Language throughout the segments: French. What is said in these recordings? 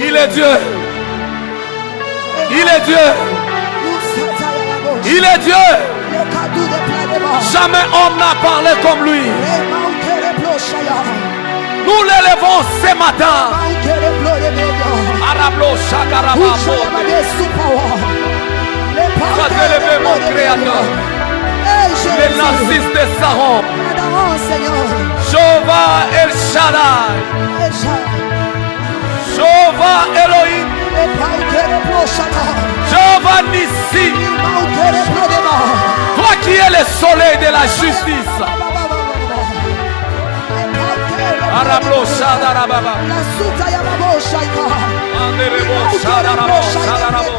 Il est Dieu. Il est Dieu. Il est Dieu. Jamais homme n'a parlé comme lui. Nous l'élevons ce matin. Sois élevé mon créateur. Les narcisses de Saron. Jéhovah El Shaddai. Jéhovah Elohim. Jéhovah Nissi. Toi qui es le soleil de la justice. Arablo Shadarababa. Anderebo Shadarabo Shadarabo.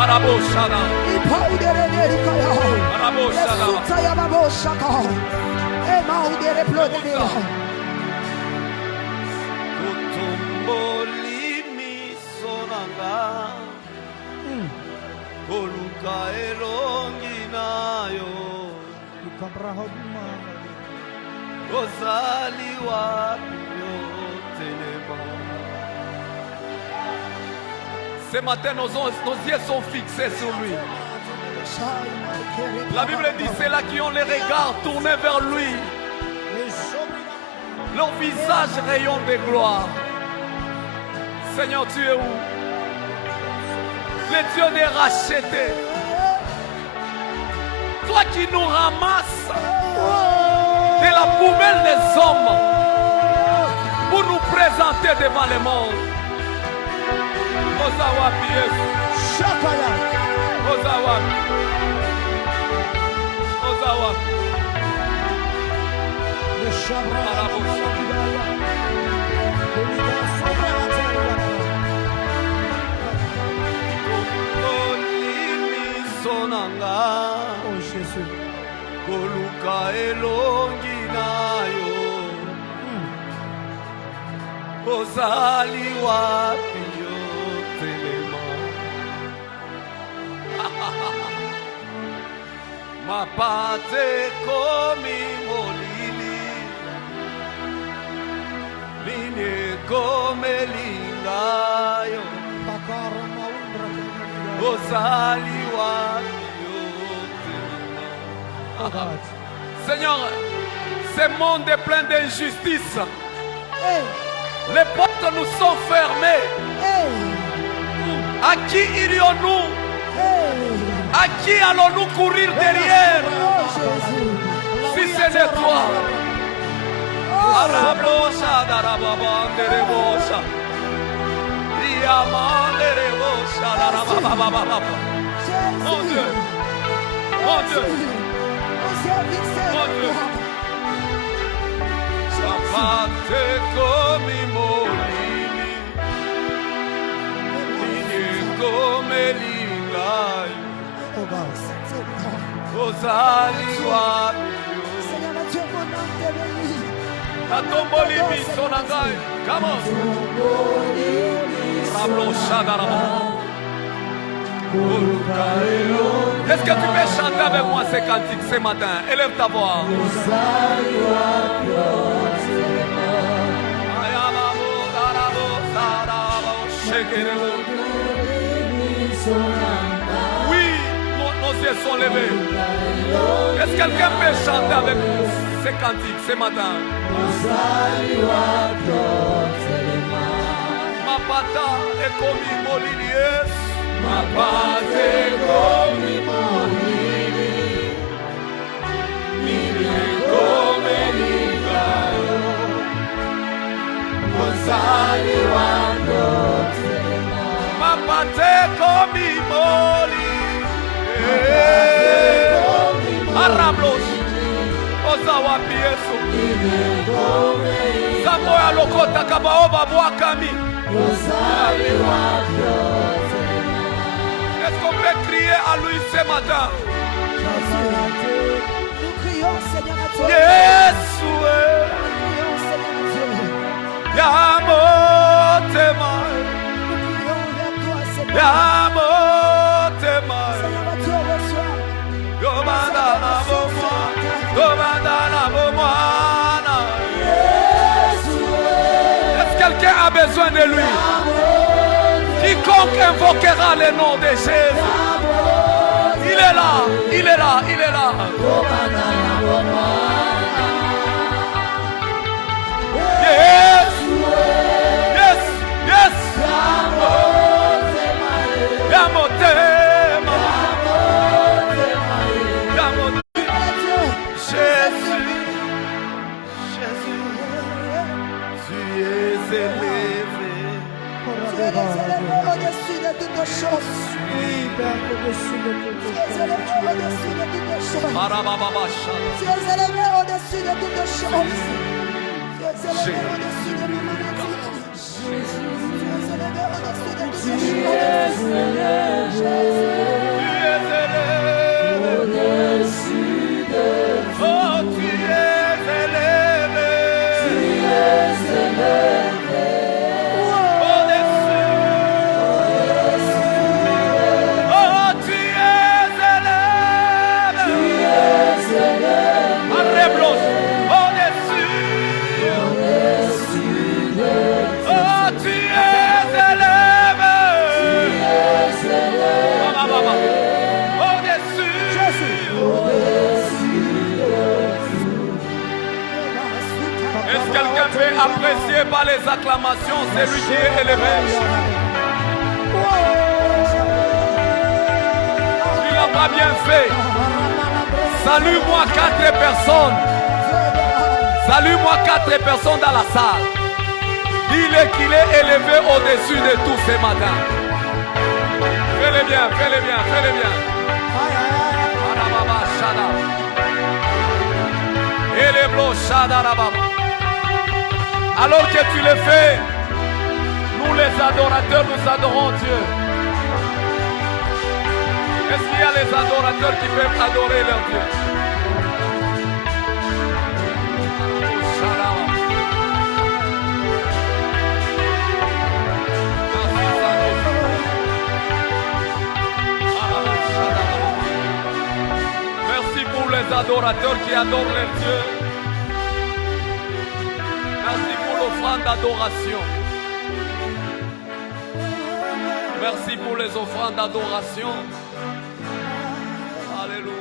Arabo Shada. Arabo Shada. Kutumboli sonanga. Oluka elongi nayo. Ozali wapi teleba. Ce matin, nos yeux sont fixés sur lui. La Bible dit ceux-là qui ont les regards tournés vers lui. Leur visage rayonne de gloire. Seigneur, tu es où? Le Dieu des rachetés. Toi qui nous ramasses de la poubelle des hommes pour nous présenter devant le monde. Ozawapi Yesu. Ozawapi. Ozawapi. Oh Jésus. Koluka elongi nayo. Ozali wapi yo telema. Mapate komi molili. Line komelingayo. Ozali wapi. Seigneur, ce monde est plein d'injustice. Les portes nous sont fermées. À qui irions-nous? À qui allons-nous courir derrière? Si ce n'est toi. Mon Dieu. Mon Dieu. Sapate komi molili. Ine komelingai. Ozali wapi yo. Atomboli miso nangai. Come on. Rablo Shadaraba. Est-ce que tu peux chanter avec moi ces cantiques ce matin? Élève ta voix. Oui, nos yeux sont levés. Est-ce que quelqu'un peut chanter avec nous ces cantiques ce matin? Ma pata est comme Molilies. Mapate komi molili. Mine komelingayo. Ozali wando telema. Mapate komi molili. Arablos. Ozawapi Yesu. Zambo ya lokota kabaoba mwakami. Ozali wando. Est-ce qu'on peut crier à lui ce matin? Nous crions Seigneur à toi. Yesu. Yamotema. Nous crions vers toi Seigneur. Yamotema. Seigneur à toi reçois. Yomanda na bomwa. besoin de lui. Quiconque invoquera le nom de Jésus. Il est là, il est là, il est là. Yes, yes, yes. Yamotema, Yamotema. Jésus, Jésus, tu es élevé. Tu es élevé au-dessus de toutes choses. Oui, Père, au-dessus de toutes Tu es élevé au-dessus de toutes choses. Marabababashada. Tu es élevé au-dessus de toutes choses. Tu es élevé au-dessus de nos maladies. Tu es élevé au-dessus de toutes choses. Tu es élevé. Oh, tu es élevé. Au-dessus. Oh, tu es élevé. Arreblos. Au-dessus. Oh, tu es élevé. Baba. Au-dessus. Est-ce que quelqu'un peut apprécier par les acclamations celui qui est élevé? Tu l'as pas bien fait. Salue-moi 4 personnes. Salue-moi 4 personnes dans la salle. Dis-le qu'il est élevé au-dessus de tout ce matin. Fais-le bien, fais-le bien, fais-le bien. Arababa, shada. Eleblo, shada, rababa. Alors que tu le fais, nous les adorateurs, nous adorons Dieu. Est-ce qu'il y a les adorateurs qui peuvent adorer leur Dieu? Merci pour les adorateurs qui adorent leur Dieu. Merci pour l'offrande d'adoration. Merci pour les offrandes d'adoration. Alléluia.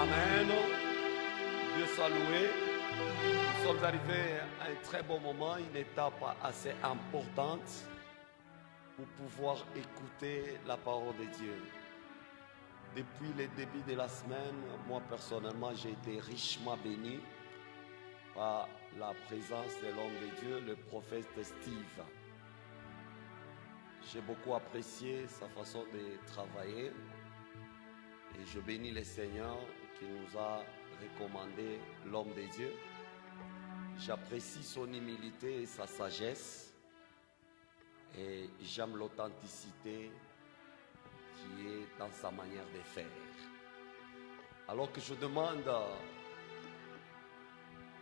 Amen. Dieu soit loué. Nous sommes arrivés à un très bon moment, une étape assez importante pour pouvoir écouter la parole de Dieu. Depuis le début de la semaine, moi personnellement, j'ai été richement béni par la présence de l'homme de Dieu, le prophète Steve. J'ai beaucoup apprécié sa façon de travailler et je bénis le Seigneur qui nous a recommandé l'homme de Dieu. J'apprécie son humilité et sa sagesse et j'aime l'authenticité qui est dans sa manière de faire. Alors que je demande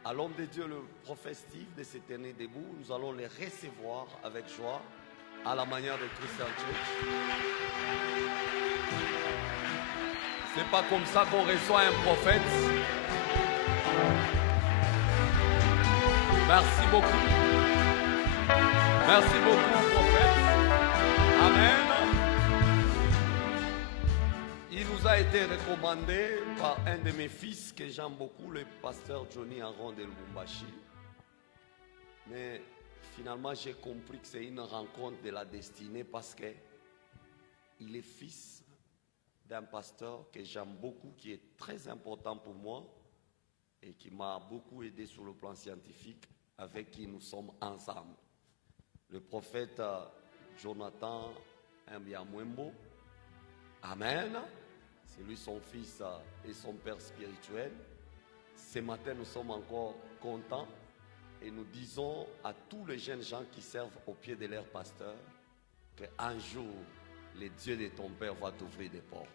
à l'homme de Dieu, le prophète Steve, de se tenir debout, nous allons les recevoir avec joie à la manière de Christian Church. C'est pas comme ça qu'on reçoit un prophète. Merci beaucoup. Merci beaucoup, prophète. Amen. Il nous a été recommandé par un de mes fils que j'aime beaucoup, le pasteur Johnny Aron de Lubumbashi. Mais finalement, j'ai compris que c'est une rencontre de la destinée parce que il est fils d'un pasteur que j'aime beaucoup, qui est très important pour moi et qui m'a beaucoup aidé sur le plan scientifique, avec qui nous sommes ensemble. Le prophète Jonathan Mbiamwembo. Amen. C'est lui son fils et son père spirituel. Ce matin, nous sommes encore contents et nous disons à tous les jeunes gens qui servent au pied de leur pasteur qu'un jour, le Dieu de ton père va t'ouvrir des portes.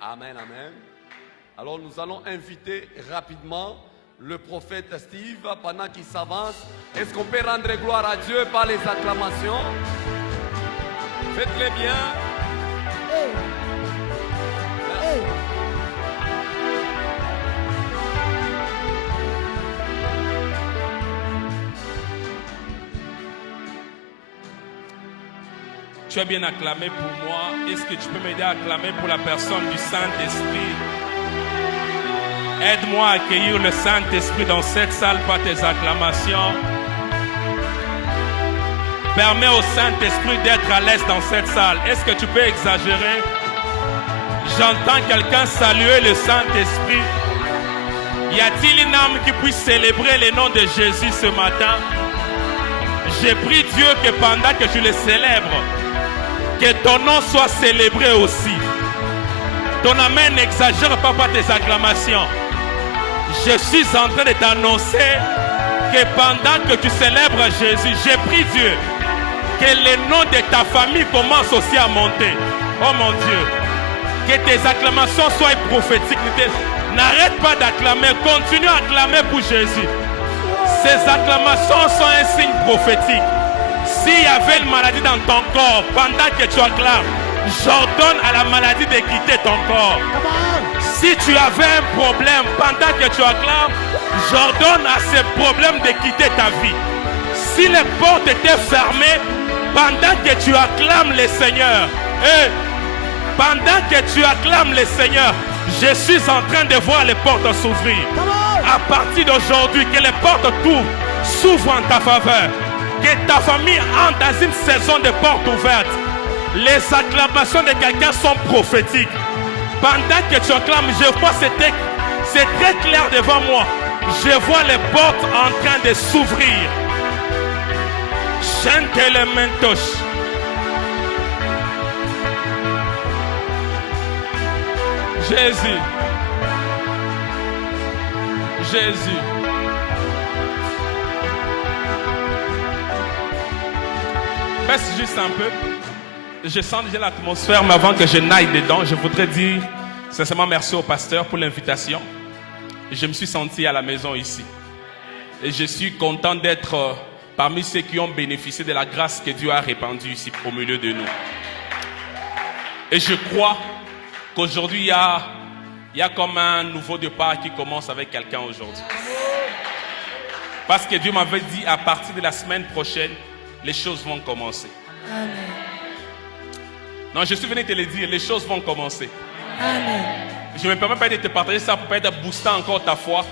Amen, amen. Alors nous allons inviter rapidement le prophète Steve pendant qu'il s'avance. Est-ce qu'on peut rendre gloire à Dieu par les acclamations? Faites-les bien. Hey. Hey. Tu as bien acclamé pour moi. Est-ce que tu peux m'aider à acclamer pour la personne du Saint-Esprit? Aide-moi à accueillir le Saint-Esprit dans cette salle par tes acclamations. Permets au Saint-Esprit d'être à l'aise dans cette salle. Est-ce que tu peux exagérer? J'entends quelqu'un saluer le Saint-Esprit. Y a-t-il une âme qui puisse célébrer le nom de Jésus ce matin? J'ai pris Dieu que pendant que je le célèbre, que ton nom soit célébré aussi. Ton amen n'exagère pas par tes acclamations. Je suis en train de t'annoncer que pendant que tu célèbres Jésus, j'ai pris Dieu, que le nom de ta famille commence aussi à monter. Oh mon Dieu, que tes acclamations soient prophétiques. N'arrête pas d'acclamer, continue à acclamer pour Jésus. Ces acclamations sont un signe prophétique. S'il y avait une maladie dans ton corps, pendant que tu acclames, j'ordonne à la maladie de quitter ton corps. Si tu avais un problème pendant que tu acclames, j'ordonne à ce problème de quitter ta vie. Si les portes étaient fermées, pendant que tu acclames le Seigneur, pendant que tu acclames le Seigneur, je suis en train de voir les portes s'ouvrir. À partir d'aujourd'hui, que les portes s'ouvrent en ta faveur. Que ta famille entre dans une saison de portes ouvertes. Les acclamations de quelqu'un sont prophétiques. Pendant que tu acclames, je vois, c'est très clair devant moi. Je vois les portes en train de s'ouvrir. Chante elementos. Jésus. Jésus. Baisse juste un peu. Je sens déjà l'atmosphère, mais avant que je n'aille dedans, je voudrais dire sincèrement merci au pasteur pour l'invitation. Je me suis senti à la maison ici. Et je suis content d'être parmi ceux qui ont bénéficié de la grâce que Dieu a répandue ici au milieu de nous. Et je crois qu'aujourd'hui, il y a comme un nouveau départ qui commence avec quelqu'un aujourd'hui. Parce que Dieu m'avait dit à partir de la semaine prochaine, les choses vont commencer. Amen. Non, je suis venu te le dire, les choses vont commencer. Amen. Je ne me permets pas de te partager ça pour peut-être booster encore ta foi.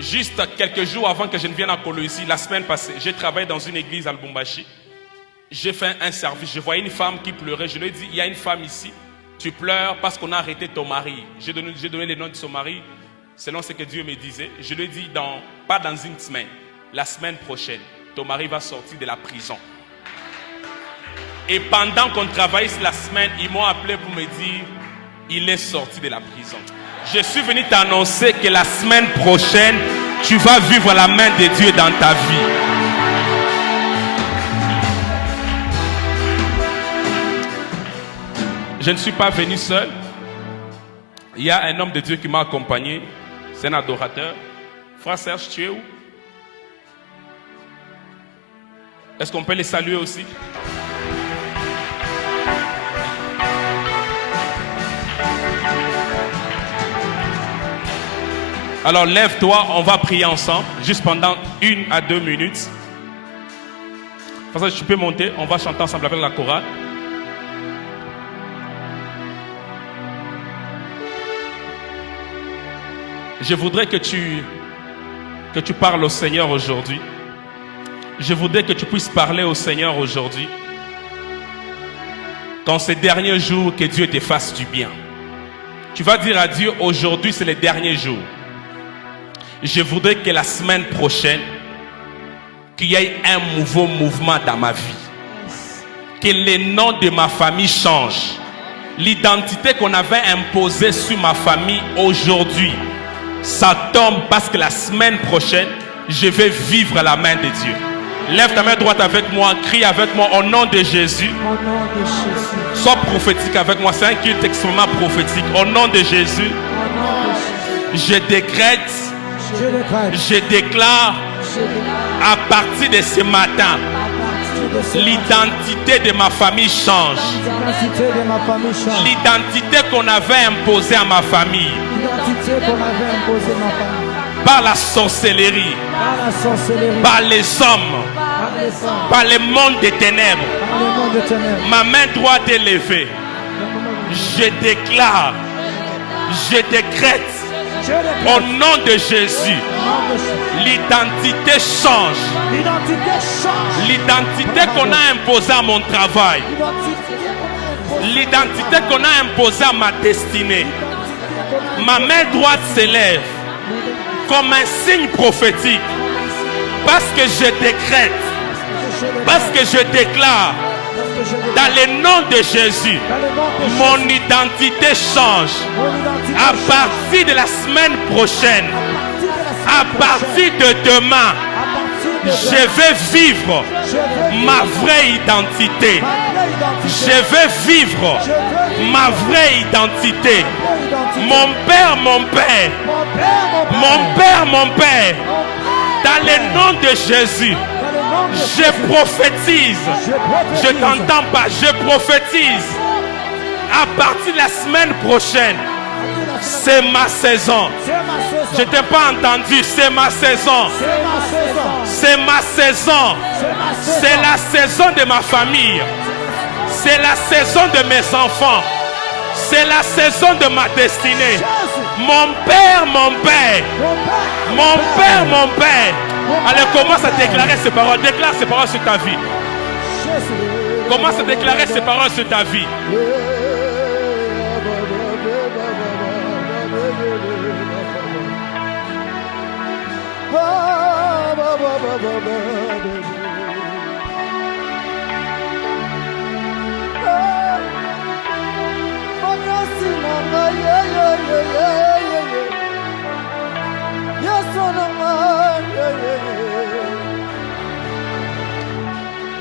Juste quelques jours avant que je ne vienne à Colosie, la semaine passée, j'ai travaillé dans une église à Lubumbashi. J'ai fait un service. Je voyais une femme qui pleurait. Je lui ai dit, il y a une femme ici. Tu pleures parce qu'on a arrêté ton mari. J'ai donné le nom de son mari selon ce que Dieu me disait. Je lui ai dit, pas dans une semaine, la semaine prochaine, ton mari va sortir de la prison. Et pendant qu'on travaillait la semaine, ils m'ont appelé pour me dire, il est sorti de la prison. Je suis venu t'annoncer que la semaine prochaine, tu vas vivre la main de Dieu dans ta vie. Je ne suis pas venu seul. Il y a un homme de Dieu qui m'a accompagné. C'est un adorateur. Frère Serge, tu es où? Est-ce qu'on peut les saluer aussi? Alors lève-toi, on va prier ensemble, juste pendant 1 à 2 minutes. Parce que tu peux monter, on va chanter ensemble avec la chorale. Je voudrais que tu parles au Seigneur aujourd'hui. Je voudrais que tu puisses parler au Seigneur aujourd'hui. qu'en ces derniers jours, que Dieu te fasse du bien. Tu vas dire à Dieu, aujourd'hui c'est le dernier jour. Je voudrais que la semaine prochaine, qu'il y ait un nouveau mouvement dans ma vie. Que le nom de ma famille change. L'identité qu'on avait imposée sur ma famille aujourd'hui, ça tombe parce que la semaine prochaine, je vais vivre la main de Dieu. Lève ta main droite avec moi, crie avec moi au nom de Jésus. Au nom de Jésus. Sois prophétique avec moi, c'est un culte extrêmement prophétique. Au nom de Jésus, Au nom de Jésus. je décrète, Je déclare. je déclare à partir de ce matin, l'identité de ma famille change. L'identité de ma famille change. L'identité qu'on avait imposée à ma famille L'identité qu'on avait imposée à ma famille. par la sorcellerie, Par la sorcellerie. par les hommes, Par les femmes. par le monde des ténèbres. Par le monde de ténèbres. Ma main droite est levée. Je déclare, je décrète Je déclare. au nom de Jésus, Au nom de Jésus. l'identité change. L'identité change. L'identité qu'on a imposée à mon travail, l'identité qu'on a imposée à ma destinée. Ma main droite s'élève comme un signe prophétique parce que je décrète, parce que je déclare dans le nom de Jésus, mon identité change. À partir de la semaine prochaine, à partir de demain, je vais vivre ma vraie identité. Je vais vivre ma vraie identité. Mon Père, mon Père, mon Père, mon Père, dans le nom de Jésus, je prophétise. Je t'entends pas, je prophétise. À partir de la semaine prochaine, c'est ma saison. Je t'ai pas entendu, c'est ma saison. C'est ma saison. C'est la saison de ma famille. C'est la saison de mes enfants. C'est la saison de ma destinée. Mon Père, mon Père. Mon Père, mon Père. Allez, commence à déclarer ces paroles. Déclare ces paroles sur ta vie. Commence à déclarer ces paroles sur ta vie.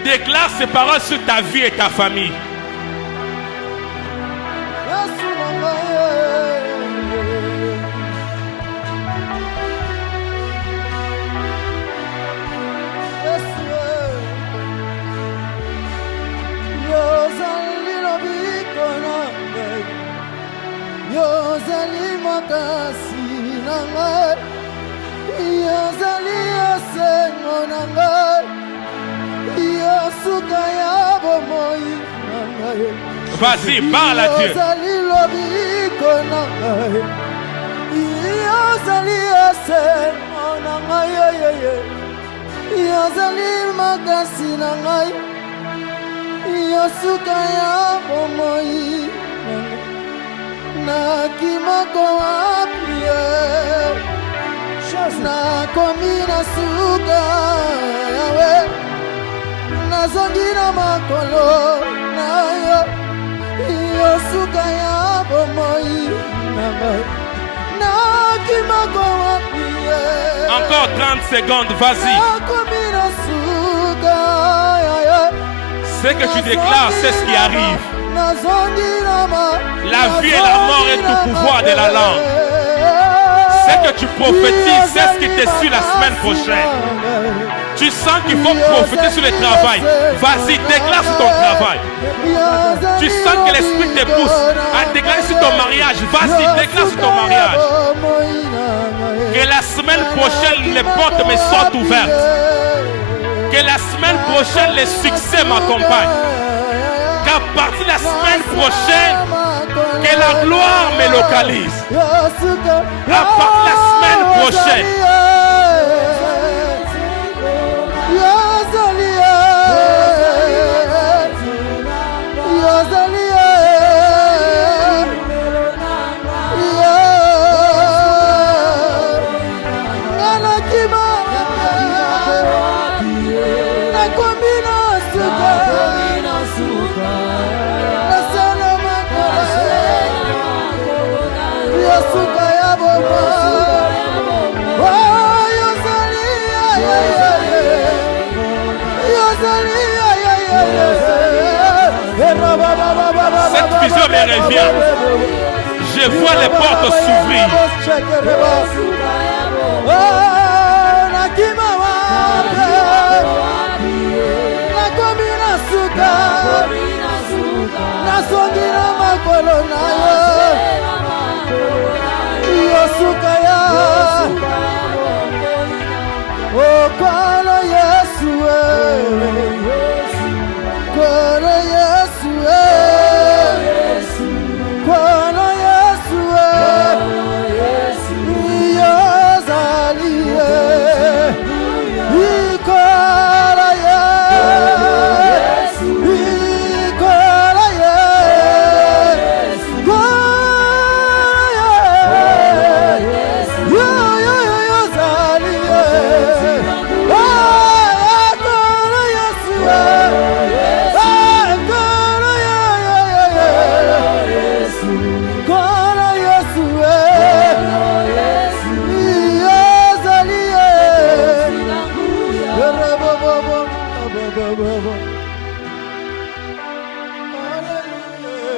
Déclare ces paroles sur ta vie et ta famille. Vas-y, parle à Dieu. Encore 30 secondes, vas-y. Ce que tu déclares, c'est ce qui arrive. La vie et la mort est au pouvoir de la langue. Ce que tu prophétises, c'est ce qui te suit la semaine prochaine. Tu sens qu'il faut prophétiser sur le travail. Vas-y, déclare sur ton travail. Tu sens que l'esprit te pousse à déclarer sur ton mariage. Vas-y, déclare sur ton mariage. Que la semaine prochaine, les portes me soient ouvertes. Que la semaine prochaine, les succès m'accompagnent. Qu'à partir de la semaine prochaine, que la gloire me localise. À partir de la semaine prochaine, Yazali Cette vision me revient. Je vois les portes s'ouvrir.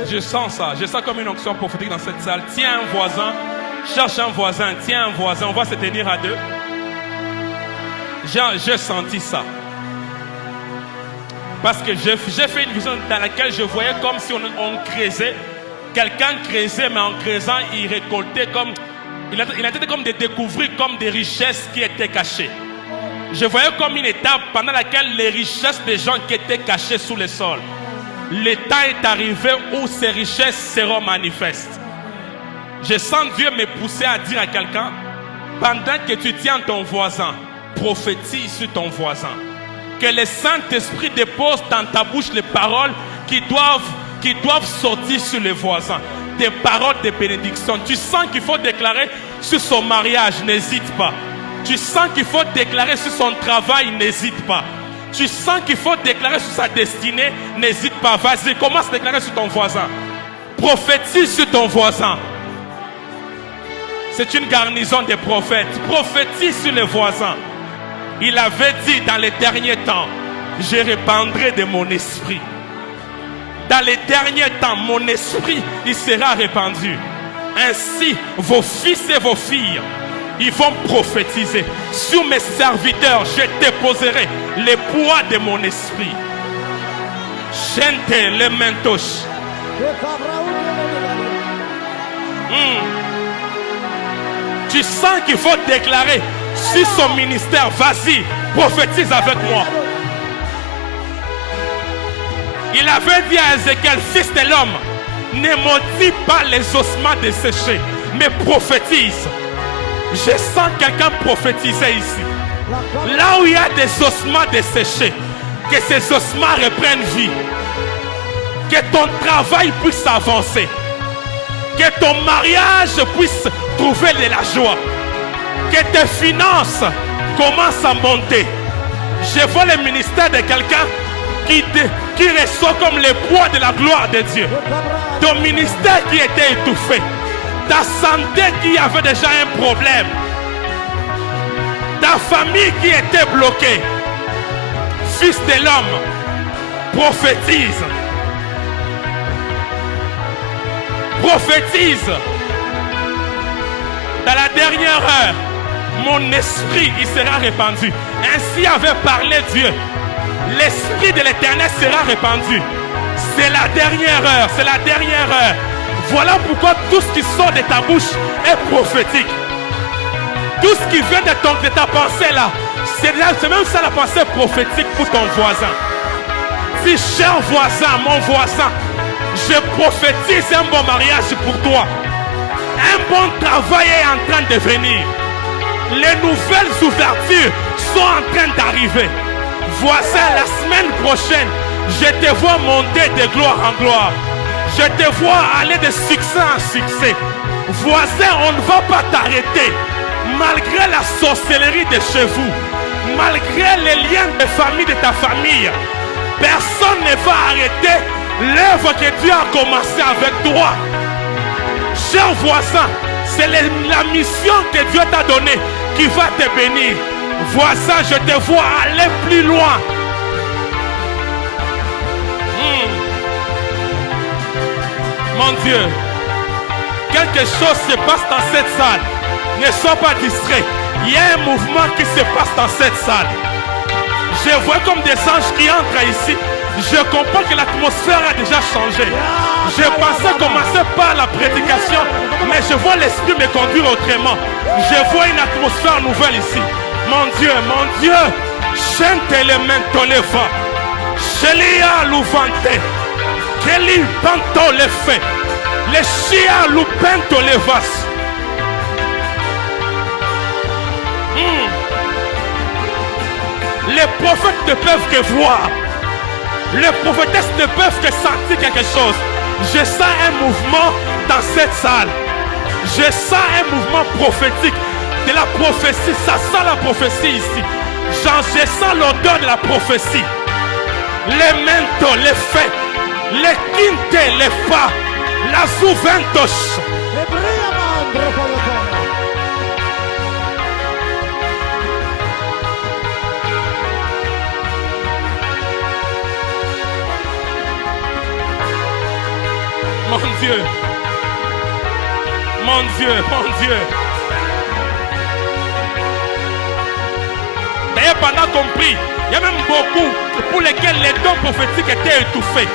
Je sens ça, je sens comme une onction prophétique dans cette salle. Tiens un voisin, cherche un voisin, tiens un voisin, on va se tenir à deux. J'ai senti ça. Parce que j'ai fait une vision dans laquelle je voyais comme si on creusait. Quelqu'un creusait, mais en creusant, il récoltait comme... Il était comme de découvrir comme des richesses qui étaient cachées. Je voyais comme une étape pendant laquelle les richesses des gens qui étaient cachés sous le sol. Le temps est arrivé où ces richesses seront manifestes. Je sens Dieu me pousser à dire à quelqu'un, pendant que tu tiens ton voisin, prophétise sur ton voisin. Que le Saint-Esprit dépose dans ta bouche les paroles qui doivent sortir sur les voisins. Des paroles de bénédiction. Tu sens qu'il faut déclarer sur son mariage, n'hésite pas. Tu sens qu'il faut déclarer sur son travail, n'hésite pas. Tu sens qu'il faut déclarer sur sa destinée, n'hésite pas. Vas-y, commence à déclarer sur ton voisin. Prophétise sur ton voisin. C'est une garnison des prophètes. Prophétise sur les voisins. Il avait dit dans les derniers temps, je répandrai de mon esprit. Dans les derniers temps, mon esprit, il sera répandu. Ainsi, vos fils et vos filles, ils vont prophétiser. Sur mes serviteurs, je déposerai le poids de mon esprit. Chente les mentos. Tu sens qu'il faut déclarer sur son ministère. Vas-y, prophétise avec moi. Il avait dit à Ézéchiel, fils de l'homme, ne maudis pas les ossements desséchés, mais prophétise. Je sens quelqu'un prophétiser ici. Là où il y a des ossements desséchés, que ces ossements reprennent vie. Que ton travail puisse avancer. Que ton mariage puisse trouver de la joie. Que tes finances commencent à monter. Je vois le ministère de quelqu'un qui reçoit comme le poids de la gloire de Dieu. Ton ministère qui était étouffé. Ta santé qui avait déjà un problème. Ta famille qui était bloquée. Fils de l'homme, prophétise. Prophétise. Dans la dernière heure, mon esprit il sera répandu. Ainsi avait parlé Dieu. L'esprit de l'Éternel sera répandu. C'est la dernière heure. C'est la dernière heure. Voilà pourquoi tout ce qui sort de ta bouche est prophétique. Tout ce qui vient de ta pensée là, c'est même ça la pensée prophétique pour ton voisin. Si cher voisin, mon voisin, je prophétise un bon mariage pour toi. Un bon travail est en train de venir. Les nouvelles ouvertures sont en train d'arriver. Voisin, la semaine prochaine, je te vois monter de gloire en gloire. Je te vois aller de succès en succès. Voisin, on ne va pas t'arrêter. malgré la sorcellerie de chez vous, malgré les liens de famille de ta famille, personne ne va arrêter l'œuvre que Dieu a commencé avec toi. Cher voisin, c'est la mission que Dieu t'a donnée qui va te bénir. Voisin, je te vois aller plus loin. Mon Dieu, quelque chose se passe dans cette salle. Ne sois pas distrait. Il y a un mouvement qui se passe dans cette salle. Je vois comme des anges qui entrent ici. Je comprends que l'atmosphère a déjà changé. Je pensais commencer par la prédication, mais je vois l'esprit me conduire autrement. Je vois une atmosphère nouvelle ici. Mon Dieu, chante elemento leva. Shelia luvante. Keli panto le fait. Le chia lupento levas. Les prophètes ne peuvent que voir. Les prophétesses ne peuvent que sentir quelque chose. Je sens un mouvement dans cette salle. Je sens un mouvement prophétique de la prophétie. Ça sent la prophétie ici. Je sens l'odeur de la prophétie. Les mentos, les faits, les quintes, les pas, la souventos. Mon Dieu, mon Dieu, mon Dieu. D'ailleurs, pendant compris, il y a même beaucoup pour lesquels les dons prophétiques étaient étouffés.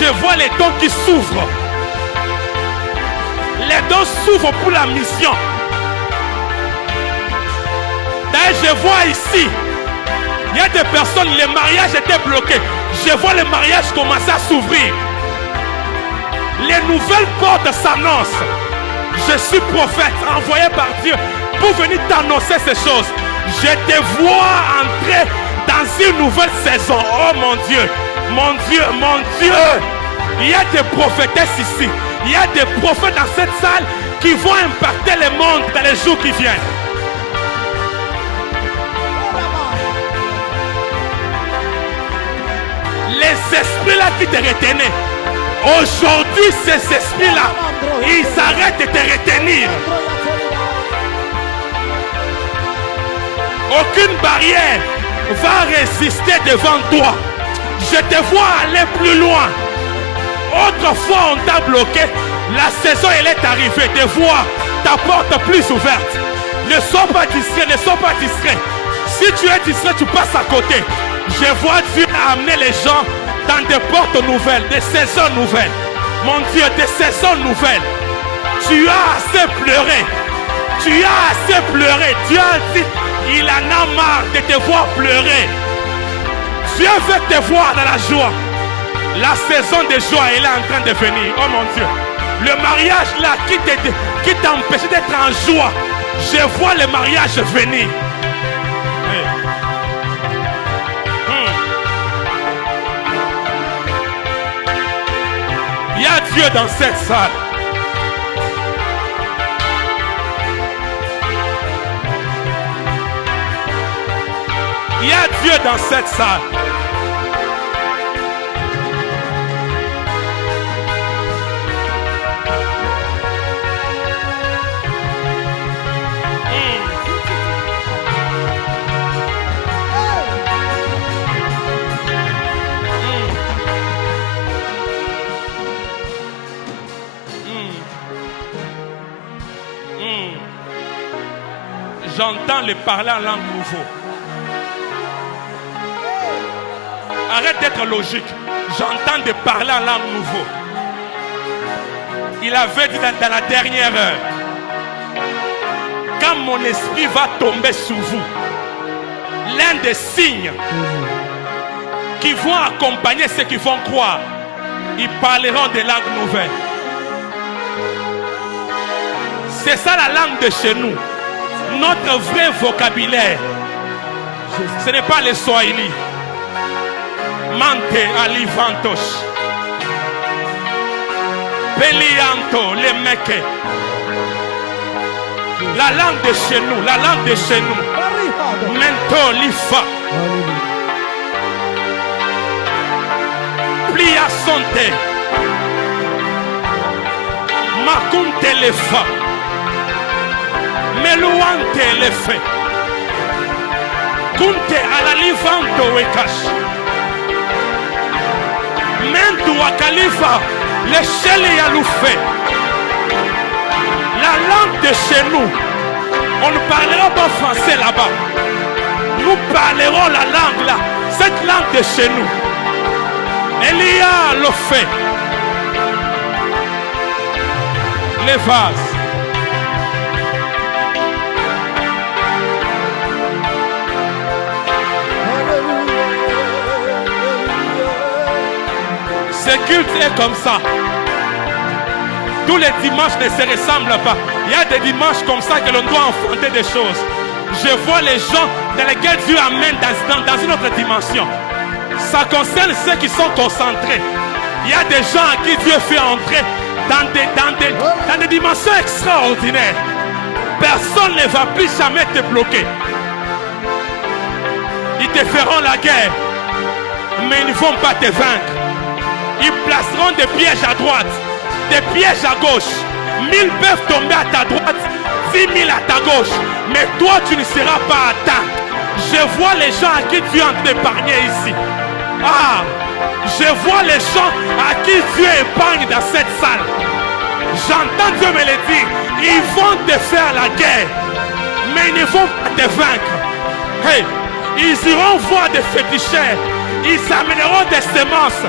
Je vois les dons qui s'ouvrent. Les dons s'ouvrent pour la mission. D'ailleurs, je vois ici, il y a des personnes, les mariages étaient bloqués. Je vois les mariages commencer à s'ouvrir. Les nouvelles portes s'annoncent. Je suis prophète envoyé par Dieu pour venir t'annoncer ces choses. Je te vois entrer dans une nouvelle saison. Oh mon Dieu, mon Dieu, mon Dieu. Il y a des prophétesses ici. Il y a des prophètes dans cette salle qui vont impacter le monde dans les jours qui viennent. Les esprits là qui te retenaient, aujourd'hui, ces esprits-là, ils s'arrêtent de te retenir. Aucune barrière va résister devant toi. Je te vois aller plus loin. Autrefois, on t'a bloqué. La saison, elle est arrivée. De voir ta porte plus ouverte. Ne sois pas distrait, ne sois pas distrait. Si tu es distrait, tu passes à côté. Je vois Dieu amener les gens dans des portes nouvelles, des saisons nouvelles. Mon Dieu, des saisons nouvelles. Tu as assez pleuré. Tu as assez pleuré. Dieu a dit, il en a marre de te voir pleurer. Dieu veut te voir dans la joie. La saison de joie, elle est en train de venir. Oh mon Dieu. Le mariage là qui t'empêchait d'être en joie. Je vois le mariage venir. Il y a Dieu dans cette salle. Il y a Dieu dans cette salle. J'entends les parler en langue nouveau. Arrête d'être logique. J'entends de parler en langue nouveau. Il avait dit dans la dernière heure, quand mon esprit va tomber sur vous, l'un des signes qui vont accompagner ceux qui vont croire, ils parleront des langues nouvelles. C'est ça la langue de chez nous. Notre vrai vocabulaire, ce n'est pas le Swahili. Mante alivantos. Pelianto le meke. La langue de chez nous, la langue de chez nous. Mento lifa. Plia sonte. Makunte lefa. Meluante lefe. Kunte alalivanto wekash. Mentu wakalifa. L'échelle ya loufé. La langue de chez nous. On ne parlera pas français là-bas. Nous parlerons la langue là. Cette langue de chez nous. Elia le fait. Les vases. Ce culte est comme ça. Tous les dimanches ne se ressemblent pas. Il y a des dimanches comme ça que l'on doit affronter des choses. Je vois les gens dans lesquels Dieu amène dans une autre dimension. Ça concerne ceux qui sont concentrés. Il y a des gens à qui Dieu fait entrer dans des dimensions extraordinaires. Personne ne va plus jamais te bloquer. Ils te feront la guerre, mais ils ne vont pas te vaincre. Ils placeront des pièges à droite, des pièges à gauche. 1000 peuvent tomber à ta droite, 10 000 à ta gauche. Mais toi, tu ne seras pas atteint. Je vois les gens à qui Dieu a épargné ici. Ah, je vois les gens à qui Dieu épargne dans cette salle. J'entends Dieu me le dire. Ils vont te faire la guerre, mais ils ne vont pas te vaincre. Hey, ils iront voir des féticheurs. Ils amèneront des semences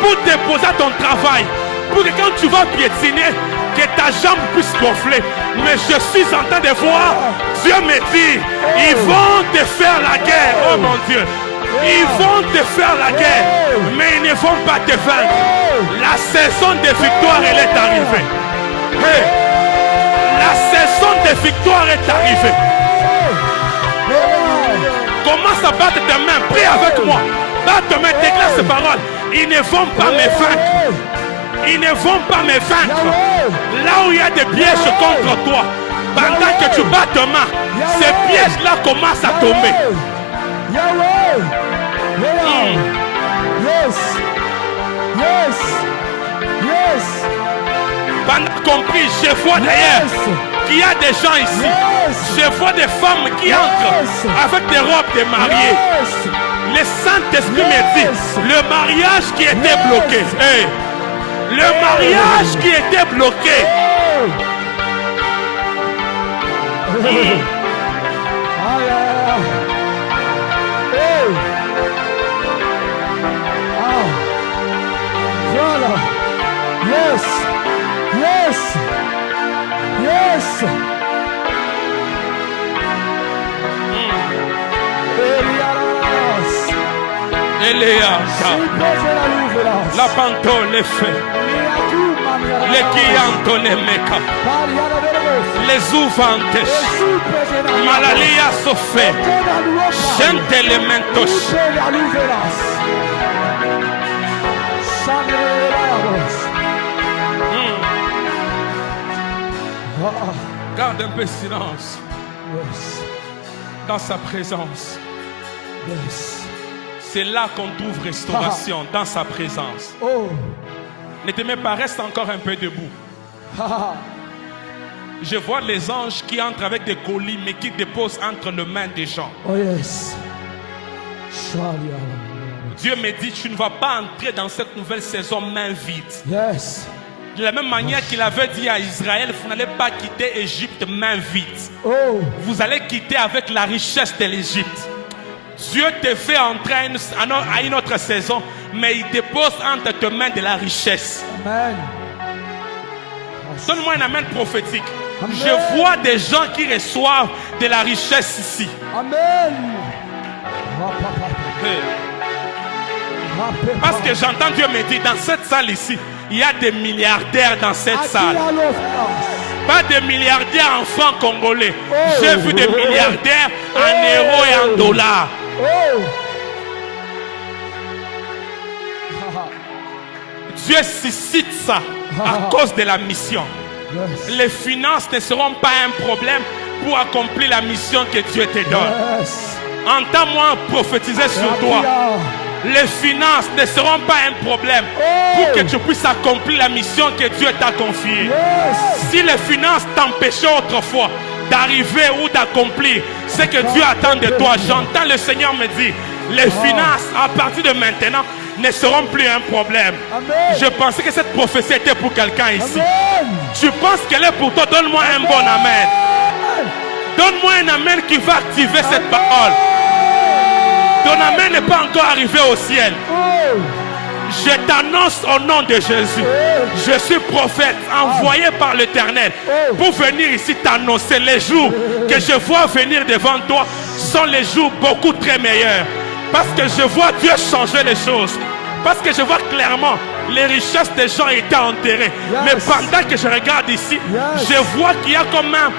pour déposer ton travail. Pour que quand tu vas piétiner, que ta jambe puisse gonfler. Mais je suis en train de voir, Dieu me dit, ils vont te faire la guerre. Oh mon Dieu. Ils vont te faire la guerre, mais ils ne vont pas te vaincre. La saison de victoire, elle est arrivée. Hey. La saison de victoire est arrivée. Commence à battre tes mains, prie avec moi. Batte tes mains, déclare ces paroles. Ils ne vont pas me vaincre. Ils ne vont pas me vaincre. Là où il y a des pièges contre toi, pendant que tu bats tes mains, ces pièges-là commencent à tomber. Yes. Yes. Yes. Pendant compris, je vois d'ailleurs qu'il y a des gens ici. Je vois des femmes qui entrent avec des robes de mariés. Le Saint-Esprit me dit, le mariage qui était bloqué. Hey. Le mariage qui était bloqué. Voilà. Yes. Yes. Yes. Elias. La pantone est fait. Les guillantes les meca. Les ouvantes. Malalia se fait. Gente elementos. Garde un peu silence. Dans sa présence. C'est là qu'on trouve restauration, dans sa présence. Ne te mets pas, reste encore un peu debout. Je vois les anges qui entrent avec des colis, mais qui déposent entre les mains des gens. Oh yes. Dieu me dit, tu ne vas pas entrer dans cette nouvelle saison main vide. Yes. De la même manière qu'il avait dit à Israël, vous n'allez pas quitter Égypte main vide. Vous allez quitter avec la richesse de l'Égypte. Dieu te fait entrer à une autre saison, mais il dépose entre tes mains de la richesse. Amen. Donne-moi un amen prophétique. Amen. Je vois des gens qui reçoivent de la richesse ici. Amen. Parce que j'entends Dieu me dire, dans cette salle ici, il y a des milliardaires dans cette salle. Pas des milliardaires en francs congolais. J'ai vu des milliardaires en euros et en dollars. Dieu suscite ça à cause de la mission. Yes. Les finances ne seront pas un problème pour accomplir la mission que Dieu te donne. Yes. Entends-moi prophétiser sur toi. Alléluia. Les finances ne seront pas un problème pour que tu puisses accomplir la mission que Dieu t'a confiée. Yes. Si les finances t'empêchaient autrefois d'arriver ou d'accomplir ce que Dieu attend de toi, j'entends le Seigneur me dire, les finances à partir de maintenant ne seront plus un problème. Amen. Je pensais que cette prophétie était pour quelqu'un ici. Amen. Tu penses qu'elle est pour toi? Donne-moi un bon amen. Donne-moi un amen qui va activer cette parole. Ton amen n'est pas encore arrivé au ciel. Oh. Je t'annonce au nom de Jésus. Je suis prophète envoyé par l'Éternel pour venir ici t'annoncer. Les jours que je vois venir devant toi sont les jours beaucoup très meilleurs. Parce que je vois Dieu changer les choses. Parce que je vois clairement les richesses des gens étaient enterrées. Mais pendant que je regarde ici, je vois qu'il y a comme un...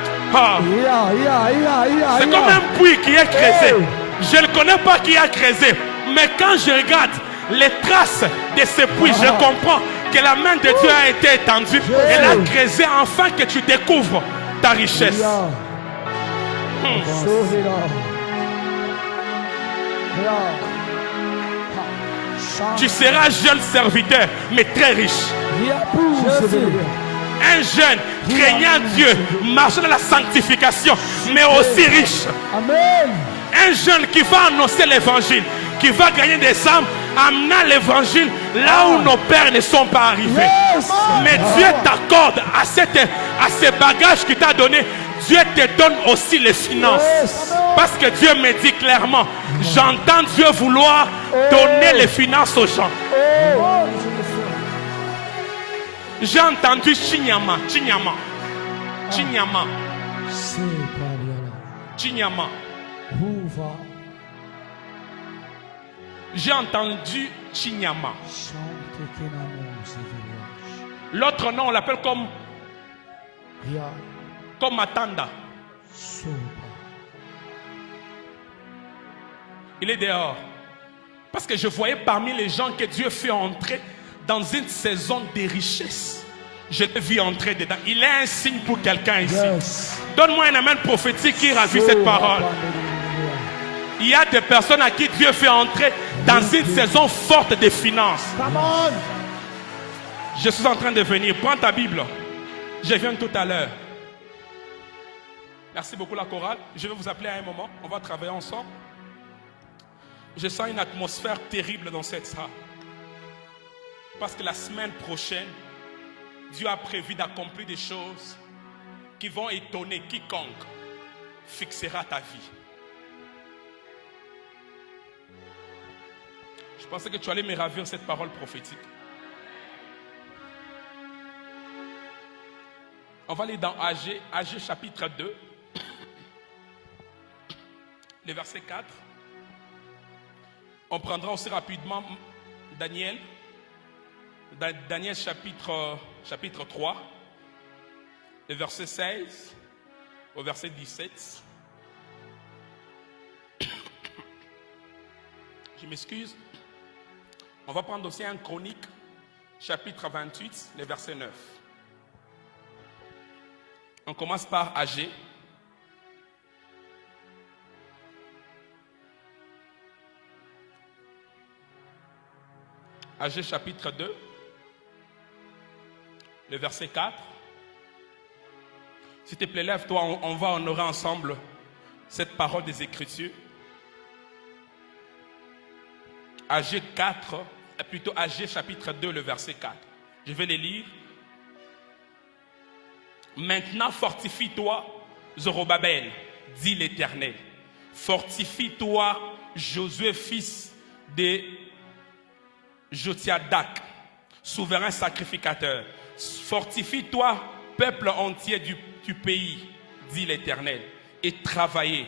c'est comme un puits qui est creusé. Je ne connais pas qui a creusé. Mais quand je regarde les traces de ce puits, je comprends que la main de Dieu a été étendue. Elle a creusé afin que tu découvres ta richesse. Tu seras jeune serviteur, mais très riche. Un jeune craignant Dieu, marchant dans la sanctification, mais aussi riche. Amen. Un jeune qui va annoncer l'évangile, qui va gagner des âmes, amenant l'évangile là où nos pères ne sont pas arrivés. Yes. Mais Dieu t'accorde à ces bagages qu'il t'a donné, Dieu te donne aussi les finances. Yes. Parce que Dieu me dit clairement, j'entends Dieu vouloir donner les finances aux gens. Oh. J'ai entendu Chinyama, Chinyama, Chinyama, Chinyama. J'ai entendu Chinyama. L'autre nom, on l'appelle comme Matanda. Il est dehors. Parce que je voyais parmi les gens que Dieu fait entrer dans une saison de richesse. Je l'ai vu entrer dedans. Il est un signe pour quelqu'un ici. Yes. Donne-moi un amen prophétique qui ravit cette parole. Il y a des personnes à qui Dieu fait entrer dans une saison forte de finances. Come on. Je suis en train de venir. Prends ta Bible. Je viens tout à l'heure. Merci beaucoup la chorale. Je vais vous appeler à un moment. On va travailler ensemble. Je sens une atmosphère terrible dans cette salle. Parce que la semaine prochaine, Dieu a prévu d'accomplir des choses qui vont étonner quiconque fixera ta vie. Je pensais que tu allais me ravir cette parole prophétique. On va aller dans Agé chapitre 2, le verset 4. On prendra aussi rapidement Daniel chapitre 3, le verset 16 au verset 17. Je m'excuse. On va prendre aussi un Chronique, chapitre 28, le verset 9. On commence par Agé. Agé chapitre 2, le verset 4. S'il te plaît, lève-toi, on va honorer ensemble cette parole des Écritures. Agé 4, plutôt Agé chapitre 2, le verset 4. Je vais les lire. Maintenant fortifie-toi, Zorobabel, dit l'Éternel. Fortifie-toi, Josué, fils de Jothiadak, souverain sacrificateur. Fortifie-toi, peuple entier du pays, dit l'Éternel, et travaillez,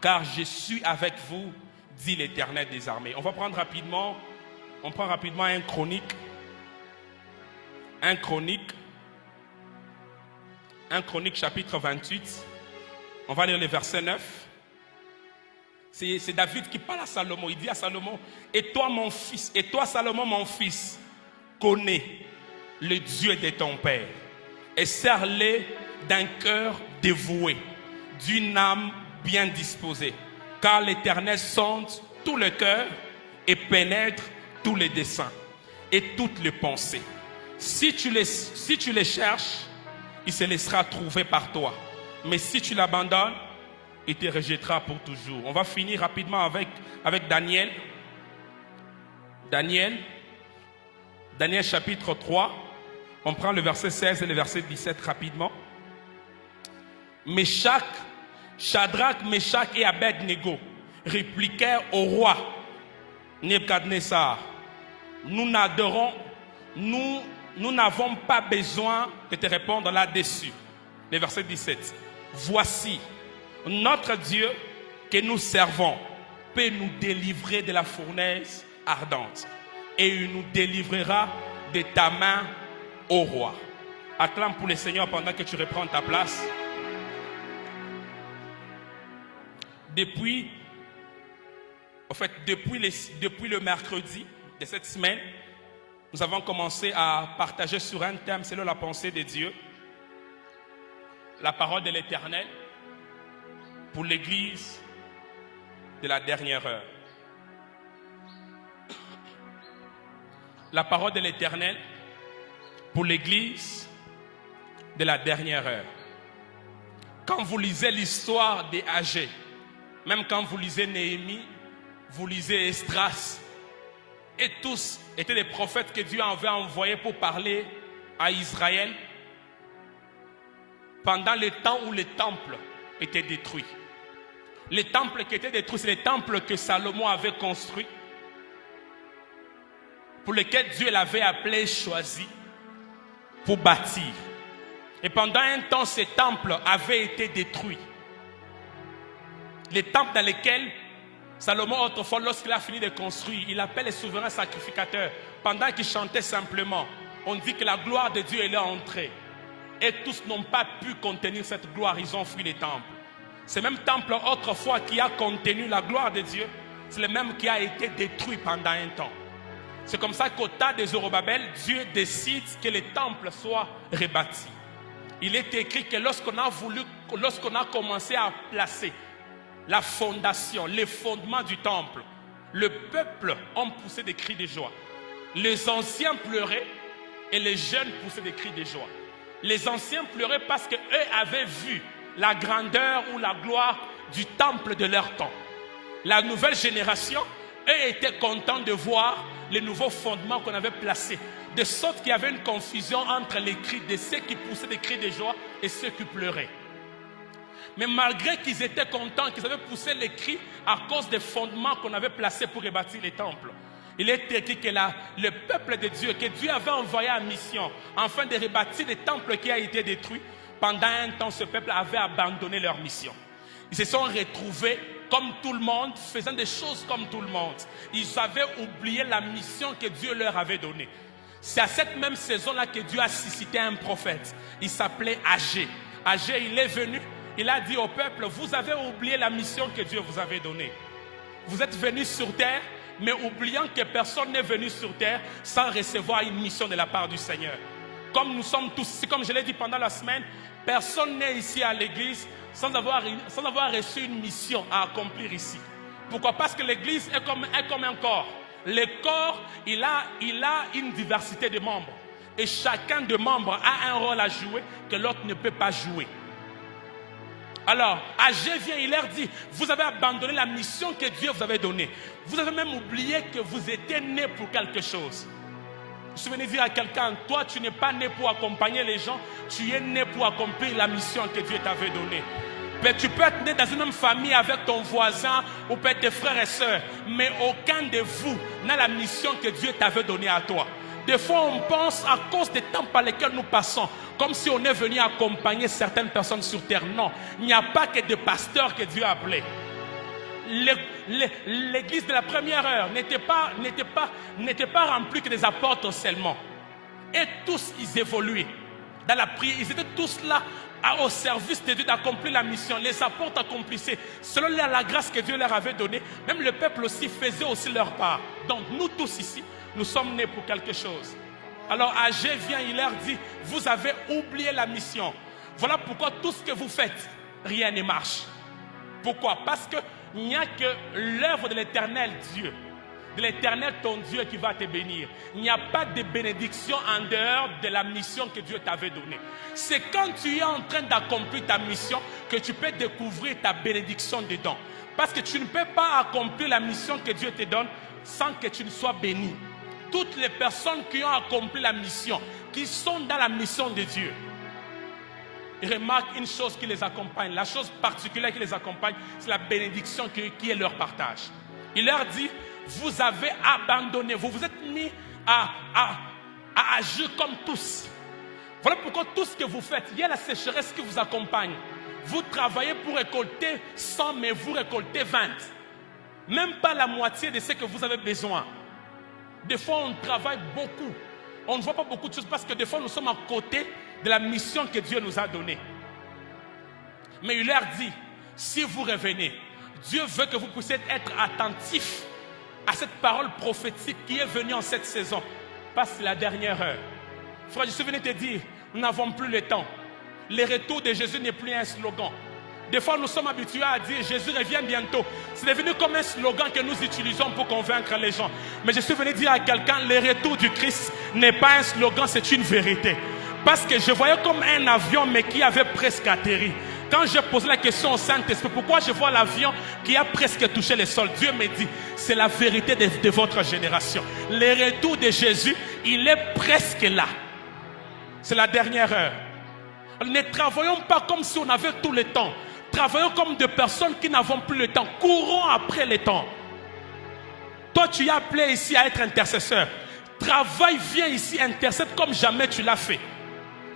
car je suis avec vous, dit l'Éternel des armées. On va prendre rapidement, un Chronique. Un Chronique chapitre 28. On va lire le verset 9. C'est David qui parle à Salomon. Il dit à Salomon, et toi mon fils, et toi Salomon mon fils, connais le Dieu de ton père, et serre-les d'un cœur dévoué, d'une âme bien disposée. Car l'Éternel sonde tout le cœur et pénètre tous les desseins et toutes les pensées. Si tu les cherches, il se laissera trouver par toi. Mais si tu l'abandonnes, il te rejettera pour toujours. On va finir rapidement avec Daniel. Daniel chapitre 3. On prend le verset 16 et le verset 17 rapidement. Shadrach, Meshach et Abed-Nego répliquèrent au roi Nebuchadnezzar. Nous n'avons pas besoin de te répondre là-dessus. Le verset 17. Voici, notre Dieu que nous servons peut nous délivrer de la fournaise ardente et il nous délivrera de ta main, ô roi. Acclame pour le Seigneur pendant que tu reprends ta place. Depuis le mercredi de cette semaine, nous avons commencé à partager sur un thème selon la pensée de Dieu, la parole de l'Éternel pour l'Église de la dernière heure. La parole de l'Éternel pour l'Église de la dernière heure. Quand vous lisez l'histoire des Agé, même quand vous lisez Néhémie, vous lisez Esdras, et tous étaient des prophètes que Dieu avait envoyés pour parler à Israël pendant le temps où les temples étaient détruits. Les temples qui étaient détruits, c'est les temples que Salomon avait construits, pour lesquels Dieu l'avait appelé, choisi pour bâtir. Et pendant un temps, ces temples avaient été détruits. Les temples dans lesquels Salomon, autrefois, lorsqu'il a fini de construire, il appelle les souverains sacrificateurs. Pendant qu'ils chantaient simplement, on dit que la gloire de Dieu est là entrée. Et tous n'ont pas pu contenir cette gloire, ils ont fui les temples. Ce même temple, autrefois, qui a contenu la gloire de Dieu, c'est le même qui a été détruit pendant un temps. C'est comme ça qu'au temps de Zorobabel, Dieu décide que les temples soient rebâtis. Il est écrit que lorsqu'on a commencé à placer la fondation, les fondements du temple, le peuple a poussé des cris de joie. Les anciens pleuraient et les jeunes poussaient des cris de joie. Les anciens pleuraient parce qu'eux avaient vu la grandeur ou la gloire du temple de leur temps. La nouvelle génération, eux étaient contents de voir les nouveaux fondements qu'on avait placés, de sorte qu'il y avait une confusion entre les cris de ceux qui poussaient des cris de joie et ceux qui pleuraient. Mais malgré qu'ils étaient contents, qu'ils avaient poussé les cris à cause des fondements qu'on avait placés pour rebâtir les temples, il est écrit que le peuple de Dieu, que Dieu avait envoyé en mission afin de rebâtir les temples qui ont été détruits, pendant un temps, ce peuple avait abandonné leur mission. Ils se sont retrouvés comme tout le monde, faisant des choses comme tout le monde. Ils avaient oublié la mission que Dieu leur avait donnée. C'est à cette même saison-là que Dieu a suscité un prophète. Il s'appelait Agé. Agé, il est venu, il a dit au peuple, vous avez oublié la mission que Dieu vous avait donnée. Vous êtes venus sur terre, mais oubliant que personne n'est venu sur terre sans recevoir une mission de la part du Seigneur. Comme nous sommes tous ici, comme je l'ai dit pendant la semaine, personne n'est ici à l'église sans avoir reçu une mission à accomplir ici. Pourquoi? Parce que l'église est comme un corps. Le corps, il a une diversité de membres. Et chacun des membres a un rôle à jouer que l'autre ne peut pas jouer. Alors, Agé vient, il leur dit, vous avez abandonné la mission que Dieu vous avait donnée. Vous avez même oublié que vous étiez nés pour quelque chose. Je suis venu dire à quelqu'un, toi tu n'es pas né pour accompagner les gens, tu es né pour accomplir la mission que Dieu t'avait donnée. Mais tu peux être né dans une même famille avec ton voisin ou peut-être tes frères et sœurs, mais aucun de vous n'a la mission que Dieu t'avait donnée à toi. Des fois on pense à cause des temps par lesquels nous passons, comme si on est venu accompagner certaines personnes sur terre. Non, il n'y a pas que des pasteurs que Dieu a appelés. L'église de la première heure n'était pas remplie que des apôtres seulement. Et tous ils évoluaient dans la prière. Ils étaient tous là au service de Dieu d'accomplir la mission. Les apôtres accomplissaient selon la grâce que Dieu leur avait donnée. Même le peuple aussi faisait aussi leur part. Donc nous tous ici, nous sommes nés pour quelque chose. Alors Agé vient, il leur dit, vous avez oublié la mission. Voilà pourquoi tout ce que vous faites, rien ne marche. Pourquoi? Parce qu'il n'y a que l'œuvre de l'Éternel Dieu, de l'Éternel ton Dieu qui va te bénir. Il n'y a pas de bénédiction en dehors de la mission que Dieu t'avait donnée. C'est quand tu es en train d'accomplir ta mission que tu peux découvrir ta bénédiction dedans. Parce que tu ne peux pas accomplir la mission que Dieu te donne sans que tu ne sois béni. Toutes les personnes qui ont accompli la mission, qui sont dans la mission de Dieu, remarquent une chose qui les accompagne. La chose particulière qui les accompagne, c'est la bénédiction qui est leur partage. Il leur dit, vous avez abandonné, vous vous êtes mis à agir comme tous. Voilà pourquoi tout ce que vous faites, il y a la sécheresse qui vous accompagne. Vous travaillez pour récolter 100, mais vous récoltez 20. Même pas la moitié de ce que vous avez besoin. Des fois, on travaille beaucoup. On ne voit pas beaucoup de choses parce que des fois, nous sommes à côté de la mission que Dieu nous a donnée. Mais il leur dit, si vous revenez, Dieu veut que vous puissiez être attentifs à cette parole prophétique qui est venue en cette saison. Parce que c'est la dernière heure. Frère, je suis venu te dire, nous n'avons plus le temps. Le retour de Jésus n'est plus un slogan. Des fois, nous sommes habitués à dire Jésus revient bientôt. C'est devenu comme un slogan que nous utilisons pour convaincre les gens. Mais je suis venu dire à quelqu'un, le retour du Christ n'est pas un slogan, c'est une vérité. Parce que je voyais comme un avion, mais qui avait presque atterri. Quand j'ai posé la question au Saint-Esprit, pourquoi je vois l'avion qui a presque touché le sol? Dieu me dit, c'est la vérité de votre génération. Le retour de Jésus, il est presque là. C'est la dernière heure. Ne travaillons pas comme si on avait tout le temps. Travaillons comme des personnes qui n'avons plus le temps. Courons après le temps. Toi, tu es appelé ici à être intercesseur. Travaille, viens ici, intercède comme jamais tu l'as fait.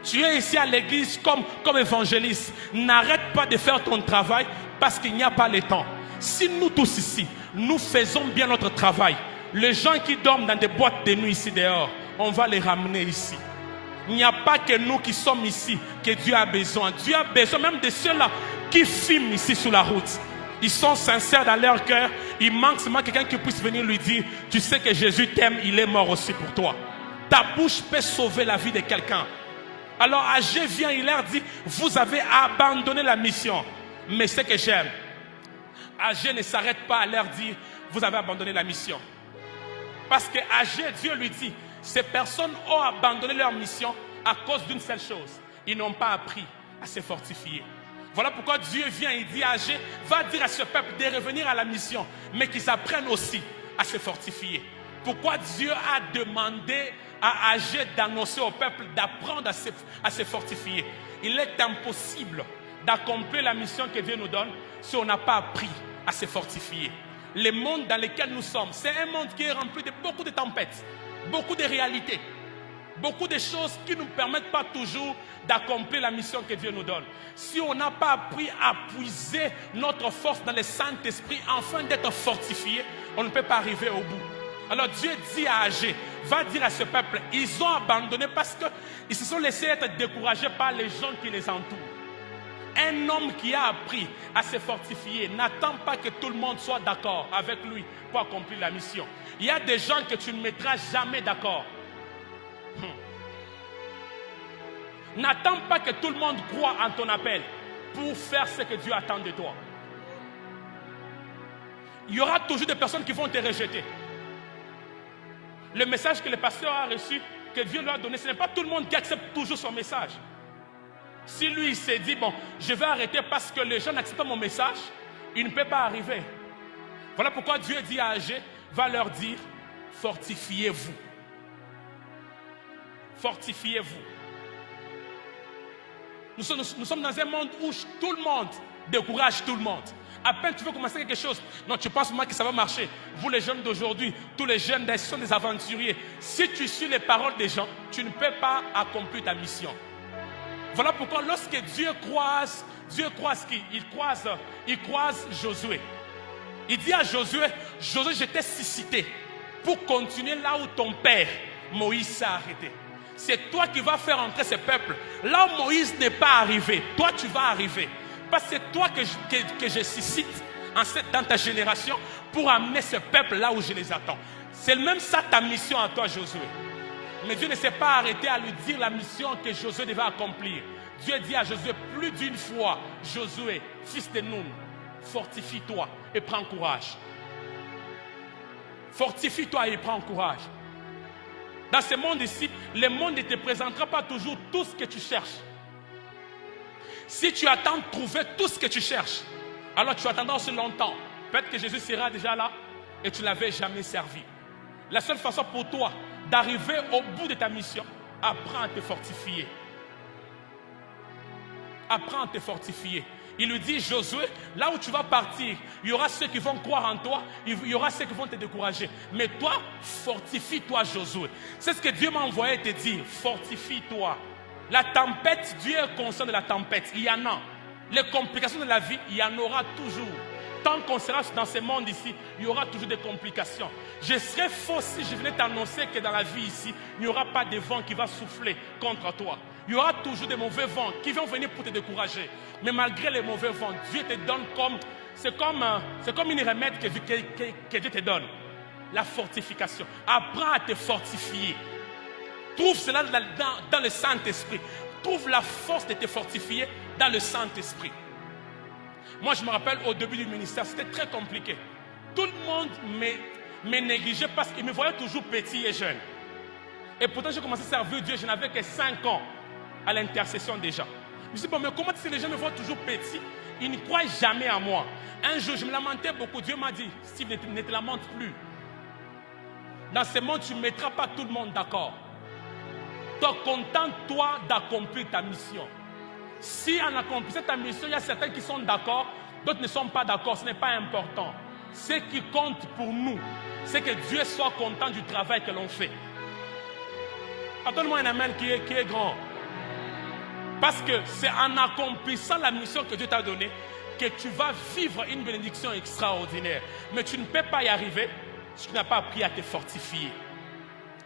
Tu es ici à l'église comme évangéliste. N'arrête pas de faire ton travail parce qu'il n'y a pas le temps. Si nous tous ici, nous faisons bien notre travail, les gens qui dorment dans des boîtes de nuit ici dehors, on va les ramener ici. Il n'y a pas que nous qui sommes ici que Dieu a besoin. Dieu a besoin même de ceux-là qui filment ici sur la route. Ils sont sincères dans leur cœur. Il manque seulement quelqu'un qui puisse venir lui dire, tu sais que Jésus t'aime, il est mort aussi pour toi. Ta bouche peut sauver la vie de quelqu'un. Alors Agé vient, il leur dit, vous avez abandonné la mission. Mais ce que j'aime, Agé ne s'arrête pas à leur dire, vous avez abandonné la mission. Parce que Agé, Dieu lui dit, ces personnes ont abandonné leur mission à cause d'une seule chose. Ils n'ont pas appris à se fortifier. Voilà pourquoi Dieu vient et dit à Agé, va dire à ce peuple de revenir à la mission, mais qu'ils apprennent aussi à se fortifier. Pourquoi Dieu a demandé à Agé d'annoncer au peuple d'apprendre à se fortifier? Il est impossible d'accomplir la mission que Dieu nous donne si on n'a pas appris à se fortifier. Le monde dans lequel nous sommes, c'est un monde qui est rempli de beaucoup de tempêtes, beaucoup de réalités, beaucoup de choses qui ne nous permettent pas toujours d'accomplir la mission que Dieu nous donne. Si on n'a pas appris à puiser notre force dans le Saint-Esprit afin d'être fortifié, on ne peut pas arriver au bout. Alors Dieu dit à Agé, va dire à ce peuple, ils ont abandonné parce qu'ils se sont laissés être découragés par les gens qui les entourent. Un homme qui a appris à se fortifier n'attend pas que tout le monde soit d'accord avec lui pour accomplir la mission. Il y a des gens que tu ne mettras jamais d'accord. N'attends pas que tout le monde croie en ton appel pour faire ce que Dieu attend de toi. Il y aura toujours des personnes qui vont te rejeter. Le message que le pasteur a reçu, que Dieu lui a donné, ce n'est pas tout le monde qui accepte toujours son message. Si lui il s'est dit, bon, je vais arrêter parce que les gens n'acceptent pas mon message, il ne peut pas arriver. Voilà pourquoi Dieu dit à Agé, va leur dire, fortifiez-vous. Fortifiez-vous. Nous sommes dans un monde où tout le monde décourage tout le monde. À peine tu veux commencer quelque chose, non, tu penses moi que ça va marcher. Vous les jeunes d'aujourd'hui, tous les jeunes sont des aventuriers. Si tu suis les paroles des gens, tu ne peux pas accomplir ta mission. Voilà pourquoi lorsque Dieu croise qui? Il croise Josué. Il dit à Josué, Josué, je t'ai suscité pour continuer là où ton père Moïse s'est arrêté. C'est toi qui vas faire entrer ce peuple. Là où Moïse n'est pas arrivé, toi tu vas arriver. Parce que c'est toi que je suscite dans ta génération pour amener ce peuple là où je les attends. C'est même ça ta mission à toi, Josué. Mais Dieu ne s'est pas arrêté à lui dire la mission que Josué devait accomplir. Dieu dit à Josué plus d'une fois, Josué, fils de Nun, fortifie-toi et prends courage. Fortifie-toi et prends courage. Dans ce monde ici, le monde ne te présentera pas toujours tout ce que tu cherches. Si tu attends de trouver tout ce que tu cherches, alors tu attendras aussi longtemps. Peut-être que Jésus sera déjà là et tu ne l'avais jamais servi. La seule façon pour toi d'arriver au bout de ta mission, apprends à te fortifier. Apprends à te fortifier. Il lui dit, Josué, là où tu vas partir, il y aura ceux qui vont croire en toi, il y aura ceux qui vont te décourager. Mais toi, fortifie-toi, Josué. C'est ce que Dieu m'a envoyé te dire, fortifie-toi. La tempête, Dieu est conscient de la tempête, il y en a. Les complications de la vie, il y en aura toujours. Tant qu'on sera dans ce monde ici, il y aura toujours des complications. Je serais faux si je venais t'annoncer que dans la vie ici, il n'y aura pas de vent qui va souffler contre toi. Il y aura toujours des mauvais vents qui vont venir pour te décourager. Mais malgré les mauvais vents, Dieu te donne comme... C'est comme une remède que Dieu te donne. La fortification. Apprends à te fortifier. Trouve cela dans le Saint-Esprit. Trouve la force de te fortifier dans le Saint-Esprit. Moi, je me rappelle au début du ministère, c'était très compliqué. Tout le monde me négligeait parce qu'il me voyait toujours petit et jeune. Et pourtant, j'ai commencé à servir Dieu, je n'avais que 5 ans à l'intercession déjà. Je me suis dit, bon, mais comment si les gens me voient toujours petit, ils ne croient jamais à moi. Un jour, je me lamentais beaucoup. Dieu m'a dit, Steve, ne te lamente plus. Dans ce monde, tu ne mettras pas tout le monde d'accord. Donc, contente-toi d'accomplir ta mission. Si en accomplissant ta mission, il y a certains qui sont d'accord, d'autres ne sont pas d'accord, ce n'est pas important. Ce qui compte pour nous, c'est que Dieu soit content du travail que l'on fait. Attends-moi un amen qui est grand. Parce que c'est en accomplissant la mission que Dieu t'a donnée que tu vas vivre une bénédiction extraordinaire. Mais tu ne peux pas y arriver si tu n'as pas appris à te fortifier.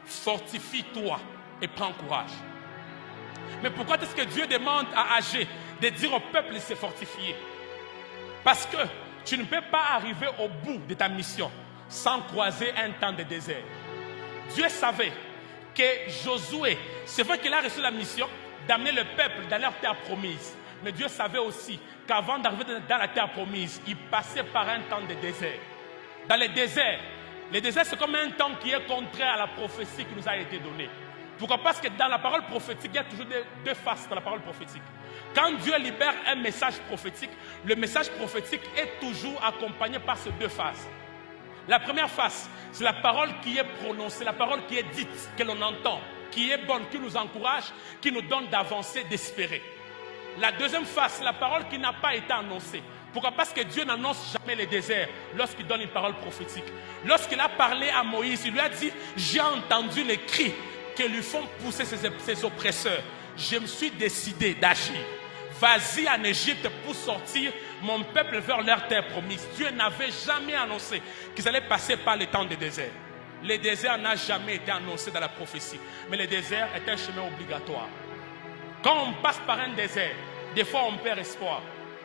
Fortifie-toi et prends courage. Mais pourquoi est-ce que Dieu demande à Agé de dire au peuple de se fortifier? Parce que tu ne peux pas arriver au bout de ta mission sans croiser un temps de désert. Dieu savait que Josué, c'est vrai qu'il a reçu la mission d'amener le peuple dans leur terre promise. Mais Dieu savait aussi qu'avant d'arriver dans la terre promise, il passait par un temps de désert. Dans le désert c'est comme un temps qui est contraire à la prophétie qui nous a été donnée. Pourquoi? Parce que dans la parole prophétique, il y a toujours deux faces dans la parole prophétique. Quand Dieu libère un message prophétique, le message prophétique est toujours accompagné par ces 2 phases. La première phase, c'est la parole qui est prononcée, la parole qui est dite, que l'on entend, qui est bonne, qui nous encourage, qui nous donne d'avancer, d'espérer. La deuxième phase, c'est la parole qui n'a pas été annoncée. Pourquoi? Parce que Dieu n'annonce jamais les déserts lorsqu'il donne une parole prophétique. Lorsqu'il a parlé à Moïse, il lui a dit, j'ai entendu les cris que lui font pousser ses oppresseurs. Je me suis décidé d'agir. Vas-y en Égypte pour sortir mon peuple vers leur terre promise. Dieu n'avait jamais annoncé qu'ils allaient passer par le temps de désert. Le désert n'a jamais été annoncé dans la prophétie. Mais le désert est un chemin obligatoire. Quand on passe par un désert, des fois on perd espoir.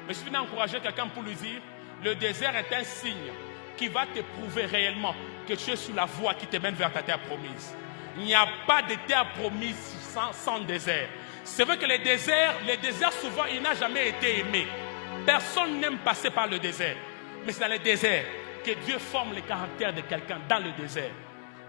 Mais je viens d'encourager quelqu'un pour lui dire, le désert est un signe qui va te prouver réellement que tu es sur la voie qui te mène vers ta terre promise. Il n'y a pas de terre promise sans désert. C'est vrai que le désert souvent, il n'a jamais été aimé. Personne n'aime passer par le désert. Mais c'est dans le désert que Dieu forme le caractère de quelqu'un, dans le désert.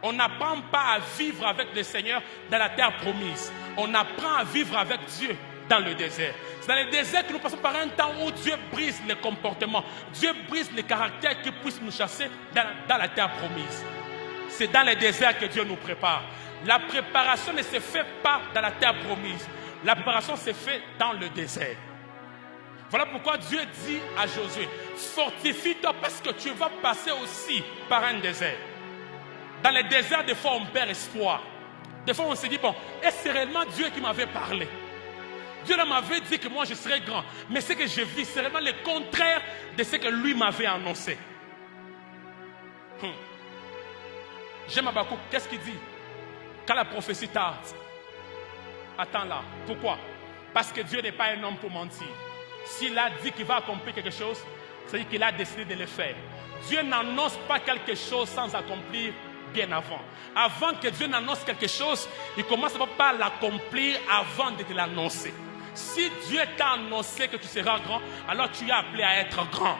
On n'apprend pas à vivre avec le Seigneur dans la terre promise. On apprend à vivre avec Dieu dans le désert. C'est dans le désert que nous passons par un temps où Dieu brise les comportements. Dieu brise les caractères qui puissent nous chasser dans la terre promise. C'est dans le désert que Dieu nous prépare. La préparation ne se fait pas dans la terre promise. La préparation se fait dans le désert. Voilà pourquoi Dieu dit à Josué, fortifie-toi parce que tu vas passer aussi par un désert. Dans le désert, des fois, on perd espoir. Des fois, on se dit, bon, est-ce que c'est réellement Dieu qui m'avait parlé? Dieu m'avait dit que moi, je serais grand. Mais ce que je vis, c'est réellement le contraire de ce que lui m'avait annoncé. J'aime Habakkuk, qu'est-ce qu'il dit? Quand la prophétie tarde, attends là. Pourquoi? Parce que Dieu n'est pas un homme pour mentir. S'il a dit qu'il va accomplir quelque chose, c'est-à-dire qu'il a décidé de le faire. Dieu n'annonce pas quelque chose sans accomplir bien avant. Avant que Dieu n'annonce quelque chose, il commence par l'accomplir avant de te l'annoncer. Si Dieu t'a annoncé que tu seras grand, alors tu es appelé à être grand.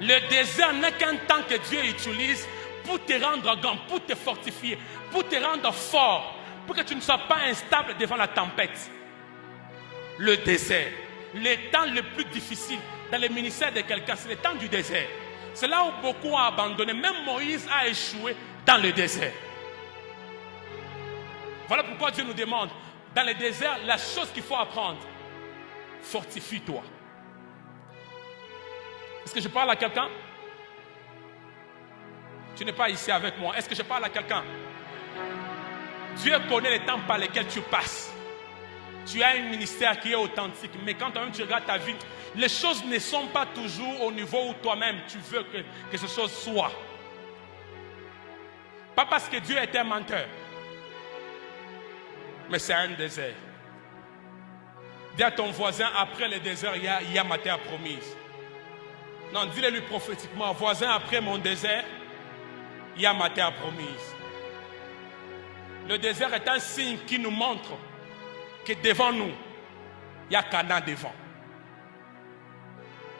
Le désert n'est qu'un temps que Dieu utilise pour te rendre grand, pour te fortifier, pour te rendre fort, pour que tu ne sois pas instable devant la tempête. Le désert, le temps le plus difficile dans le ministère de quelqu'un, c'est le temps du désert. C'est là où beaucoup ont abandonné. Même Moïse a échoué dans le désert. Voilà pourquoi Dieu nous demande, dans le désert, la chose qu'il faut apprendre, fortifie-toi. Est-ce que je parle à quelqu'un? Tu n'es pas ici avec moi. Est-ce que je parle à quelqu'un? Dieu connaît les temps par lesquels tu passes. Tu as un ministère qui est authentique, mais quand toi-même tu regardes ta vie, les choses ne sont pas toujours au niveau où toi-même tu veux que ces choses soient. Pas parce que Dieu est un menteur, mais c'est un désert. Dis à ton voisin, après le désert, il y a ma terre promise. Non, dis-le lui prophétiquement, voisin, après mon désert, il y a ma terre promise. Le désert est un signe qui nous montre que devant nous, il y a Canaan devant.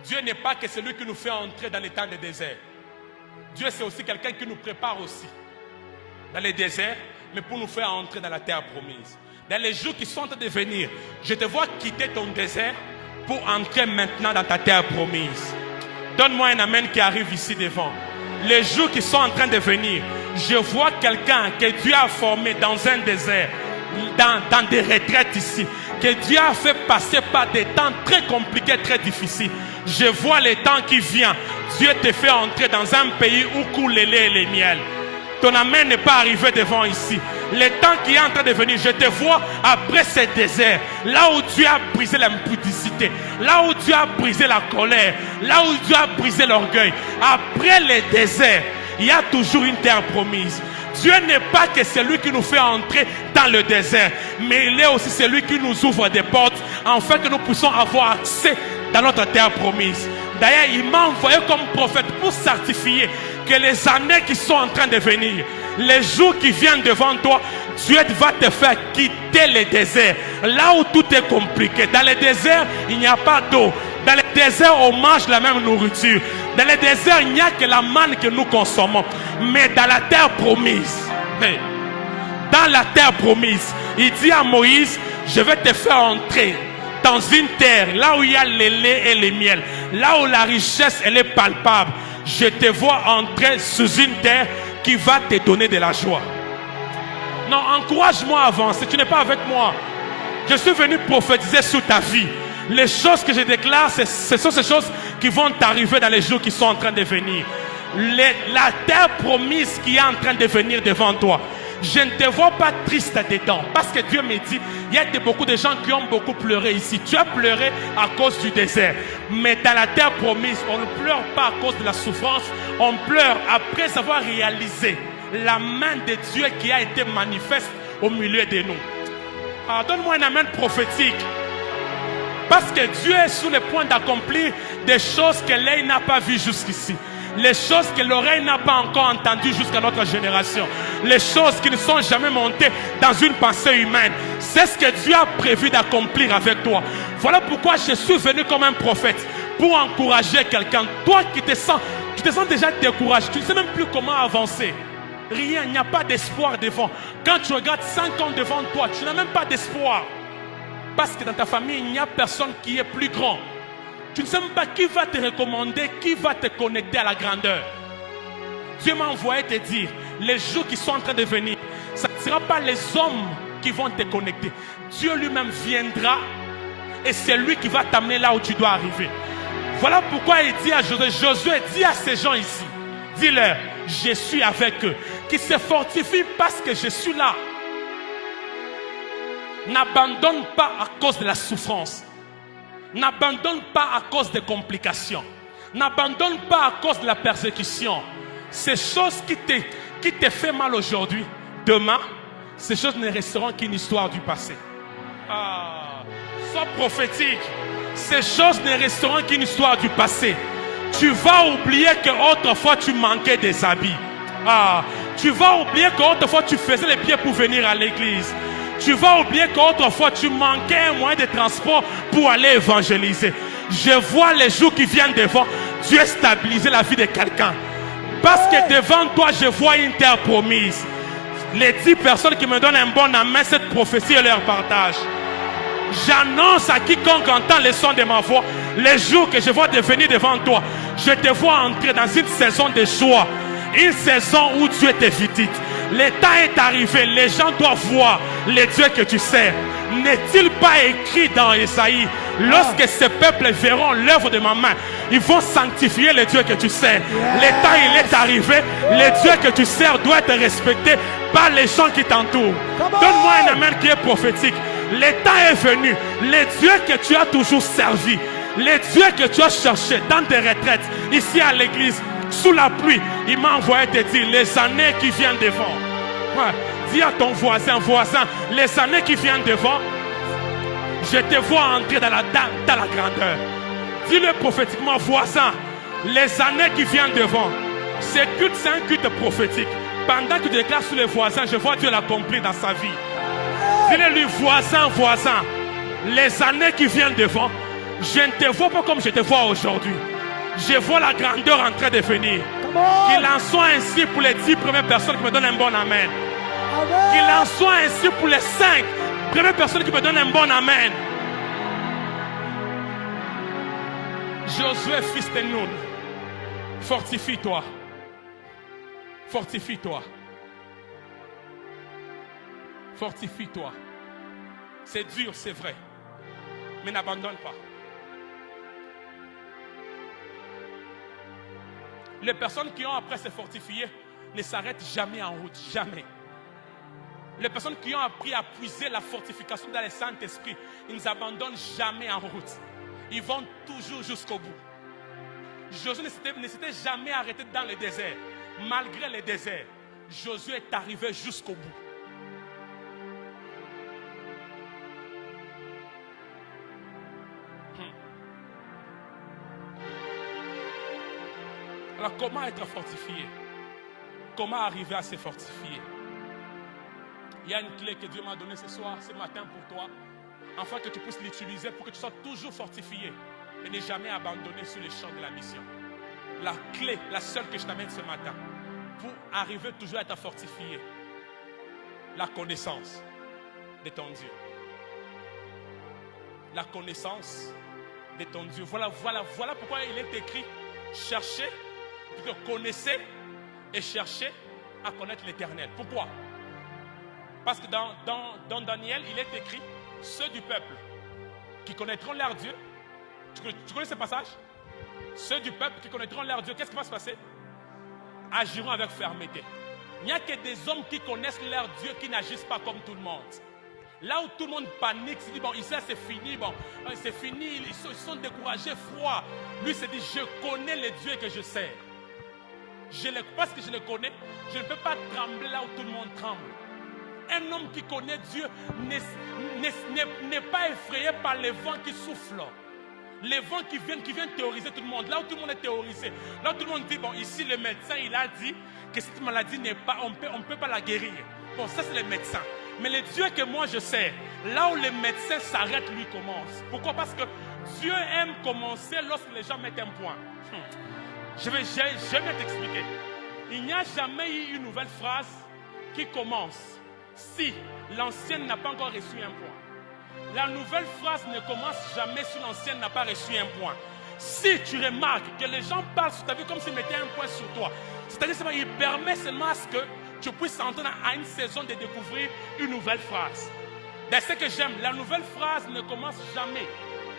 Dieu n'est pas que celui qui nous fait entrer dans les temps de désert. Dieu, c'est aussi quelqu'un qui nous prépare aussi dans les déserts, mais pour nous faire entrer dans la terre promise. Dans les jours qui sont en train de venir, je te vois quitter ton désert pour entrer maintenant dans ta terre promise. Donne-moi un amen qui arrive ici devant. Les jours qui sont en train de venir, je vois quelqu'un que Dieu a formé dans un désert, dans des retraites ici, que Dieu a fait passer par des temps très compliqués, très difficiles. Je vois les temps qui viennent. Dieu te fait entrer dans un pays où coule le lait et le miel. Ton amen n'est pas arrivé devant ici. Le temps qui est en train de venir, je te vois après ce désert, là où Dieu a brisé l'impudicité, là où Dieu a brisé la colère, là où Dieu a brisé l'orgueil. Après le désert, il y a toujours une terre promise. Dieu n'est pas que celui qui nous fait entrer dans le désert, mais il est aussi celui qui nous ouvre des portes, afin que nous puissions avoir accès dans notre terre promise. D'ailleurs, il m'a envoyé comme prophète pour certifier que les années qui sont en train de venir, les jours qui viennent devant toi, Dieu va te faire quitter le désert. Là où tout est compliqué. Dans le désert, il n'y a pas d'eau. Dans le désert, on mange la même nourriture. Dans le désert, il n'y a que la manne que nous consommons. Mais dans la terre promise, dans la terre promise, il dit à Moïse, je vais te faire entrer dans une terre, là où il y a le lait et le miel, là où la richesse elle est palpable. Je te vois entrer sous une terre qui va te donner de la joie. Non, encourage-moi à avancer. Tu n'es pas avec moi. Je suis venu prophétiser sur ta vie. Les choses que je déclare, ce sont ces choses qui vont t'arriver dans les jours qui sont en train de venir. La terre promise qui est en train de venir devant toi. Je ne te vois pas triste dedans. Parce que Dieu me dit, il y a beaucoup de gens qui ont beaucoup pleuré ici. Tu as pleuré à cause du désert. Mais dans la terre promise, on ne pleure pas à cause de la souffrance. On pleure après avoir réalisé la main de Dieu qui a été manifeste au milieu de nous. Alors donne-moi un amen prophétique. Parce que Dieu est sur le point d'accomplir des choses que l'œil n'a pas vues jusqu'ici. Les choses que l'oreille n'a pas encore entendues jusqu'à notre génération. Les choses qui ne sont jamais montées dans une pensée humaine. C'est ce que Dieu a prévu d'accomplir avec toi. Voilà pourquoi je suis venu comme un prophète pour encourager quelqu'un. Toi qui te sens déjà découragé, tu ne sais même plus comment avancer. Rien, il n'y a pas d'espoir devant. Quand tu regardes 5 ans devant toi, tu n'as même pas d'espoir. Parce que dans ta famille, il n'y a personne qui est plus grand. Tu ne sais même pas qui va te recommander, qui va te connecter à la grandeur. Dieu m'a envoyé te dire, les jours qui sont en train de venir, ce ne sera pas les hommes qui vont te connecter. Dieu lui-même viendra et c'est lui qui va t'amener là où tu dois arriver. Voilà pourquoi il dit à Josué, Josué, dis à ces gens ici, dis-leur, je suis avec eux, qui se fortifient parce que je suis là. N'abandonne pas à cause de la souffrance. N'abandonne pas à cause des complications. N'abandonne pas à cause de la persécution. Ces choses qui te font mal aujourd'hui, demain, ces choses ne resteront qu'une histoire du passé. Sois prophétique. Ces choses ne resteront qu'une histoire du passé. Tu vas oublier qu'autrefois tu manquais des habits. Tu vas oublier qu'autrefois tu faisais les pieds pour venir à l'église. Tu vas oublier qu'autrefois tu manquais un moyen de transport pour aller évangéliser. Je vois les jours qui viennent devant Dieu stabiliser la vie de quelqu'un. Parce que devant toi, je vois une terre promise. Les 10 personnes qui me donnent un bon amen, cette prophétie et leur partage. J'annonce à quiconque entend le son de ma voix, les jours que je vois devenir devant toi, je te vois entrer dans une saison de joie, une saison où Dieu te visite. Le temps est arrivé, les gens doivent voir les dieux que tu sers. N'est-il pas écrit dans Esaïe, lorsque ces peuples verront l'œuvre de ma main, ils vont sanctifier les dieux que tu sers. Le temps il est arrivé, les dieux que tu sers doivent être respectés par les gens qui t'entourent. Donne-moi un amen qui est prophétique. Le temps est venu, les dieux que tu as toujours servis, les dieux que tu as cherchés dans tes retraites, ici à l'église, sous la pluie, il m'a envoyé te dire les années qui viennent devant. Dis à ton voisin, les années qui viennent devant, je te vois entrer dans la grandeur. Dis-le prophétiquement, voisin, les années qui viennent devant. Ce culte, c'est un culte prophétique. Pendant que tu déclares sur les voisins, je vois Dieu l'accomplir dans sa vie. Dis-le-lui, voisin, les années qui viennent devant, je ne te vois pas comme je te vois aujourd'hui. Je vois la grandeur en train de venir. Qu'il en soit ainsi pour les 10 premières personnes qui me donnent un bon amen. Qu'il en soit ainsi pour les 5 premières personnes qui me donnent un bon amen. Josué, fils de Nun, fortifie-toi. Fortifie-toi. Fortifie-toi. C'est dur, c'est vrai. Mais n'abandonne pas. Les personnes qui ont après se fortifier ne s'arrêtent jamais en route. Jamais. Les personnes qui ont appris à puiser la fortification dans le Saint-Esprit, ils ne s'abandonnent jamais en route. Ils vont toujours jusqu'au bout. Josué ne s'était jamais arrêté dans le désert. Malgré le désert, Josué est arrivé jusqu'au bout. Alors comment être fortifié? Comment arriver à se fortifier? Il y a une clé que Dieu m'a donnée ce matin pour toi, afin que tu puisses l'utiliser pour que tu sois toujours fortifié et ne jamais abandonné sur le champ de la mission. La clé, la seule que je t'amène ce matin, pour arriver toujours à être fortifié, la connaissance de ton Dieu. La connaissance de ton Dieu. Voilà pourquoi il est écrit, cherchez, connaissez et cherchez à connaître l'Éternel. Pourquoi? Parce que dans Daniel, il est écrit, ceux du peuple qui connaîtront leur Dieu. Tu connais ce passage? Ceux du peuple qui connaîtront leur Dieu, qu'est-ce qui va se passer? Agiront avec fermeté. Il n'y a que des hommes qui connaissent leur Dieu qui n'agissent pas comme tout le monde. Là où tout le monde panique, se dit, bon, ici c'est fini, c'est fini, ils sont découragés, froids. Lui se dit, je connais le Dieu que je sers. Parce que je le connais, je ne peux pas trembler là où tout le monde tremble. Un homme qui connaît Dieu n'est pas effrayé par les vents qui soufflent. Les vents qui viennent théoriser tout le monde. Là où tout le monde est théorisé. Là où tout le monde dit, bon, ici le médecin, il a dit que cette maladie n'est pas, on ne peut pas la guérir. Bon, ça c'est le médecin. Mais le Dieu que moi je sers, là où les médecins s'arrêtent, lui commence. Pourquoi? Parce que Dieu aime commencer lorsque les gens mettent un point. Je vais t'expliquer. Il n'y a jamais eu une nouvelle phrase qui commence si l'ancienne n'a pas encore reçu un point. La nouvelle phrase ne commence jamais si l'ancienne n'a pas reçu un point. Si tu remarques que les gens parlent sur ta vie comme s'ils mettaient un point sur toi, c'est-à-dire qu'il permet seulement à ce que tu puisses entrer à une saison de découvrir une nouvelle phrase. C'est ce que j'aime. La nouvelle phrase ne commence jamais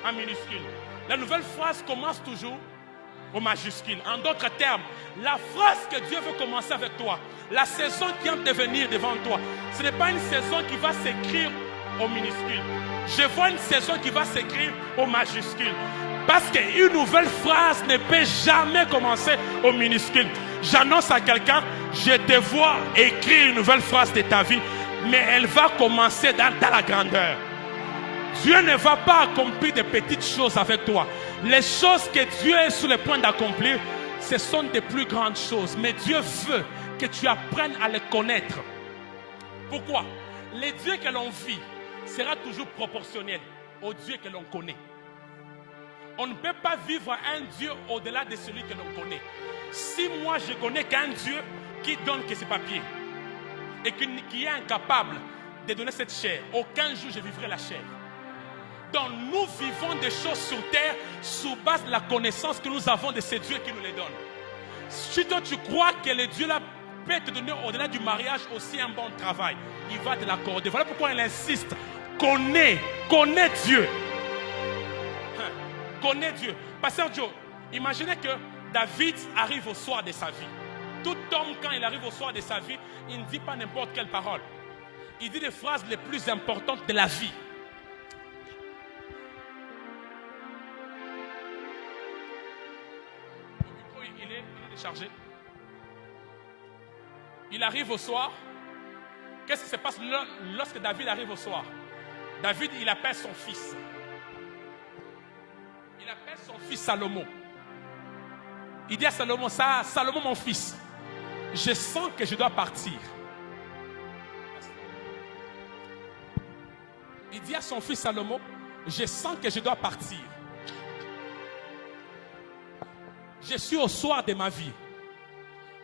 en minuscule. La nouvelle phrase commence toujours au majuscule. En d'autres termes, la phrase que Dieu veut commencer avec toi, la saison qui vient de venir devant toi, ce n'est pas une saison qui va s'écrire au minuscule. Je vois une saison qui va s'écrire au majuscule. Parce qu'une nouvelle phrase ne peut jamais commencer au minuscule. J'annonce à quelqu'un, je te vois écrire une nouvelle phrase de ta vie, mais elle va commencer dans la grandeur. Dieu ne va pas accomplir de petites choses avec toi. Les choses que Dieu est sur le point d'accomplir, ce sont des plus grandes choses. Mais Dieu veut que tu apprennes à les connaître. Pourquoi? Les dieux que l'on vit sera toujours proportionnel aux dieux que l'on connaît. On ne peut pas vivre un Dieu au-delà de celui que l'on connaît. Si moi je connais qu'un Dieu qui donne que ses papiers et qui est incapable de donner cette chair, aucun jour je vivrai la chair. Donc nous vivons des choses sur terre sous base de la connaissance que nous avons de ces dieux qui nous les donnent. Si toi tu crois que le Dieu là peut te donner au-delà du mariage aussi un bon travail, il va te l'accorder. Voilà pourquoi il insiste. Connais Dieu. Connais Dieu. Pasteur Joe, imaginez que David arrive au soir de sa vie. Tout homme, quand il arrive au soir de sa vie, il ne dit pas n'importe quelle parole. Il dit les phrases les plus importantes de la vie. Il est déchargé. Il arrive au soir. Qu'est-ce qui se passe lorsque David arrive au soir? David, il appelle son fils. Il appelle son fils Salomon. Il dit à Salomon, Salomon mon fils, je sens que je dois partir. Il dit à son fils Salomon, je sens que je dois partir. Je suis au soir de ma vie.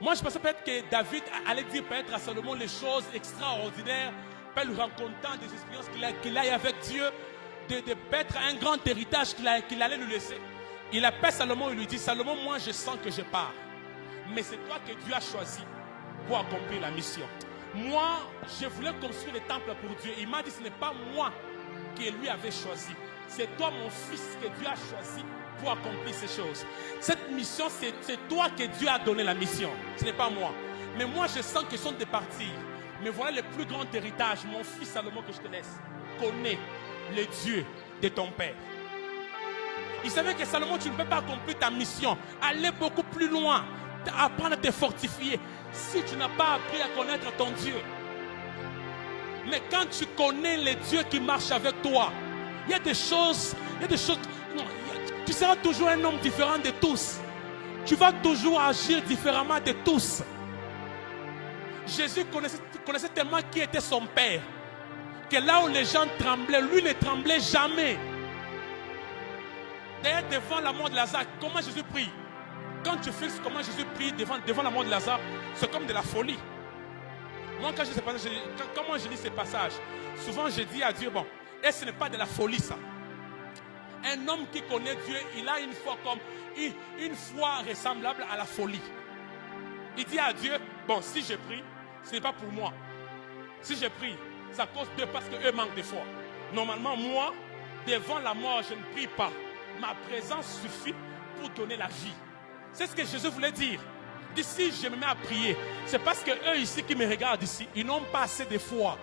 Moi, je pensais peut-être que David allait dire peut-être à Salomon les choses extraordinaires, peut-être lui racontant des expériences qu'il a eues avec Dieu, de peut-être un grand héritage qu'il allait lui laisser. Il appelle Salomon et lui dit, Salomon, moi je sens que je pars. Mais c'est toi que Dieu a choisi pour accomplir la mission. Moi, je voulais construire le temple pour Dieu. Il m'a dit, ce n'est pas moi qui lui avait choisi. C'est toi, mon fils, que Dieu a choisi pour accomplir ces choses. Cette mission, c'est toi que Dieu a donné la mission. Ce n'est pas moi. Mais moi, je sens que je suis de partir. Mais voilà le plus grand héritage, mon fils Salomon, que je te laisse. Connais le Dieu de ton père. Il savait que Salomon, tu ne peux pas accomplir ta mission. Aller beaucoup plus loin. Apprendre à te fortifier. Si tu n'as pas appris à connaître ton Dieu. Mais quand tu connais les dieux qui marchent avec toi, il y a des choses, non, tu seras toujours un homme différent de tous. Tu vas toujours agir différemment de tous. Jésus connaissait tellement qui était son père, que là où les gens tremblaient, lui ne tremblait jamais. D'ailleurs, devant la mort de Lazare, comment Jésus prie? Quand tu fixes comment Jésus prie devant la mort de Lazare, c'est comme de la folie. Moi, quand je lis ces passages, souvent je dis à Dieu, bon, et ce n'est pas de la folie ça. Un homme qui connaît Dieu, il a une foi ressemblable à la folie. Il dit à Dieu, bon, si je prie, ce n'est pas pour moi. Si je prie, c'est à cause d'eux parce qu'eux manquent de foi. Normalement, moi, devant la mort, je ne prie pas. Ma présence suffit pour donner la vie. C'est ce que Jésus voulait dire. D'ici, je me mets à prier. C'est parce que eux ici qui me regardent ici, ils n'ont pas assez de foi.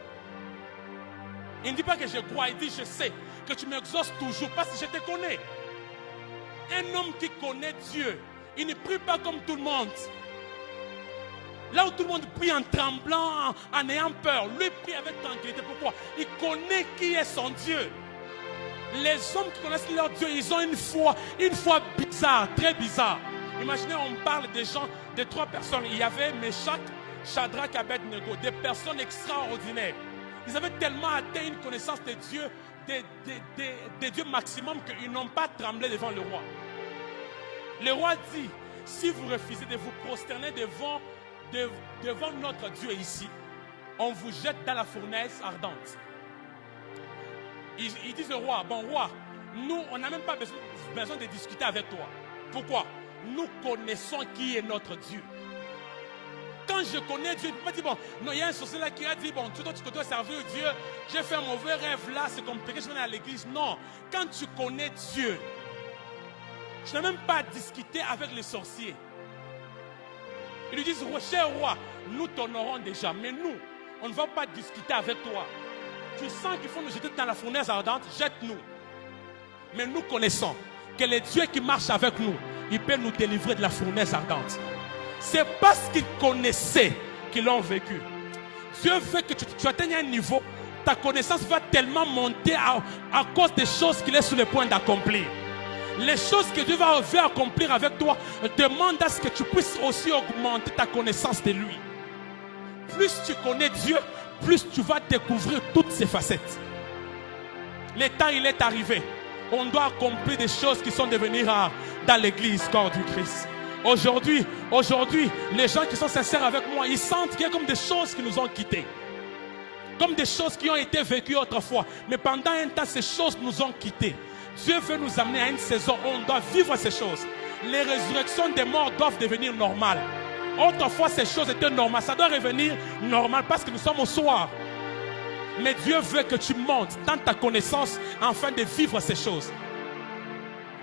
Il ne dit pas que je crois, il dit je sais que tu m'exauces toujours parce que je te connais. Un homme qui connaît Dieu, il ne prie pas comme tout le monde. Là où tout le monde prie en tremblant, en ayant peur, lui prie avec tranquillité. Pourquoi? Il connaît qui est son Dieu. Les hommes qui connaissent leur Dieu, ils ont une foi bizarre, très bizarre. Imaginez, on parle des gens, de 3 personnes. Il y avait Meshach, Shadrach, Abednego, des personnes extraordinaires. Ils avaient tellement atteint une connaissance de Dieu, de Dieu maximum, qu'ils n'ont pas tremblé devant le roi. Le roi dit, si vous refusez de vous prosterner devant notre Dieu ici, on vous jette dans la fournaise ardente. Ils disent au roi, bon roi, nous, on n'a même pas besoin de discuter avec toi. Pourquoi? Nous connaissons qui est notre Dieu. Quand je connais Dieu, je ne peux pas dire, bon, non, il y a un sorcier là qui a dit, bon, tu dois servir Dieu, j'ai fait un mauvais rêve là, c'est compliqué, je vais aller à l'église. Non, quand tu connais Dieu, je n'ai même pas discuté avec les sorciers. Ils lui disent, cher roi, nous t'honorons déjà, mais nous, on ne va pas discuter avec toi. Tu sens qu'il faut nous jeter dans la fournaise ardente, jette-nous. Mais nous connaissons que le Dieu qui marche avec nous, il peut nous délivrer de la fournaise ardente. C'est parce qu'ils connaissaient qu'ils l'ont vécu. Dieu veut que tu atteignes un niveau, ta connaissance va tellement monter à cause des choses qu'il est sur le point d'accomplir. Les choses que Dieu veut accomplir avec toi demande à ce que tu puisses aussi augmenter ta connaissance de lui. plus tu connais Dieu, plus tu vas découvrir toutes ses facettes. Le temps, il est arrivé. On doit accomplir des choses qui sont devenues rares dans l'église corps du Christ. Aujourd'hui, les gens qui sont sincères avec moi, ils sentent qu'il y a comme des choses qui nous ont quittés. Comme des choses qui ont été vécues autrefois. Mais pendant un temps, ces choses nous ont quittés. Dieu veut nous amener à une saison où on doit vivre ces choses. Les résurrections des morts doivent devenir normales. Autrefois, ces choses étaient normales. Ça doit revenir normal parce que nous sommes au soir. Mais Dieu veut que tu montes dans ta connaissance afin de vivre ces choses.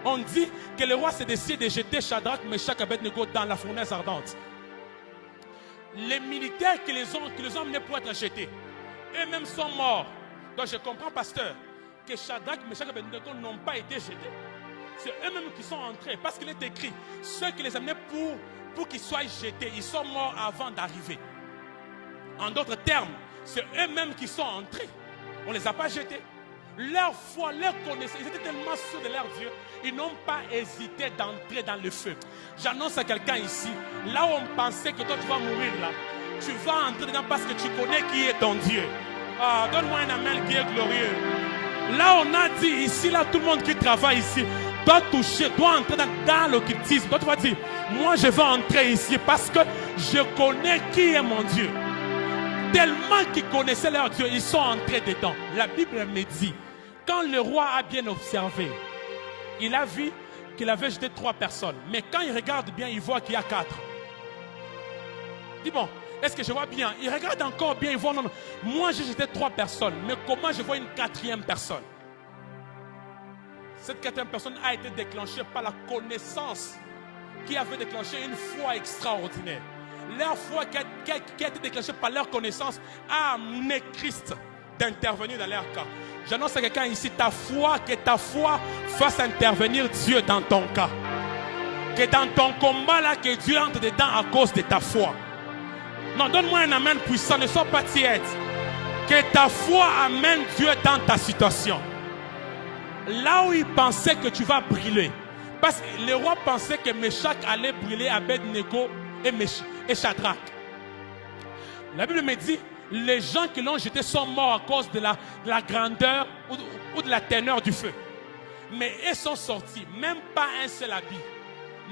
On dit que le roi s'est décidé de jeter Shadrach, Meshach et Abednego dans la fournaise ardente. Les militaires qui les ont amenés pour être jetés, eux-mêmes sont morts. Donc je comprends, pasteur, que Shadrach, Meshach et Abednego n'ont pas été jetés. C'est eux-mêmes qui sont entrés. Parce qu'il est écrit, ceux qui les amenaient pour qu'ils soient jetés, ils sont morts avant d'arriver. En d'autres termes, c'est eux-mêmes qui sont entrés. On ne les a pas jetés. Leur foi, leur connaissance, ils étaient tellement sûrs de leur Dieu, ils n'ont pas hésité d'entrer dans le feu. J'annonce à quelqu'un ici, là où on pensait que toi tu vas mourir là, tu vas entrer dedans parce que tu connais qui est ton Dieu. Ah, donne-moi un amen qui est glorieux. Là on a dit ici, là tout le monde qui travaille ici doit toucher, doit entrer dans l'occultisme. Toi tu vas dire, moi je vais entrer ici parce que je connais qui est mon Dieu. Tellement qu'ils connaissaient leur Dieu, ils sont entrés dedans. La Bible me dit, quand le roi a bien observé, il a vu qu'il avait jeté 3 personnes. Mais quand il regarde bien, il voit qu'il y a 4. Il dit bon, est-ce que je vois bien? Il regarde encore bien, il voit non. Moi j'ai jeté 3 personnes, mais comment je vois une 4e personne? Cette 4e personne a été déclenchée par la connaissance qui avait déclenché une foi extraordinaire. Leur foi qui a été déclenchée par leur connaissance a amené Christ d'intervenir dans leur cas. J'annonce à quelqu'un ici, que ta foi fasse intervenir Dieu dans ton cas. Que dans ton combat là, que Dieu entre dedans à cause de ta foi. Non, donne-moi un amen puissant, ne sois pas tiède. Que ta foi amène Dieu dans ta situation. Là où il pensait que tu vas brûler. Parce que le roi pensait que Meshach allait brûler Abednego et Shadrach. La Bible me dit, les gens qui l'ont jeté sont morts à cause de la grandeur ou de la teneur du feu. Mais ils sont sortis, même pas un seul habit,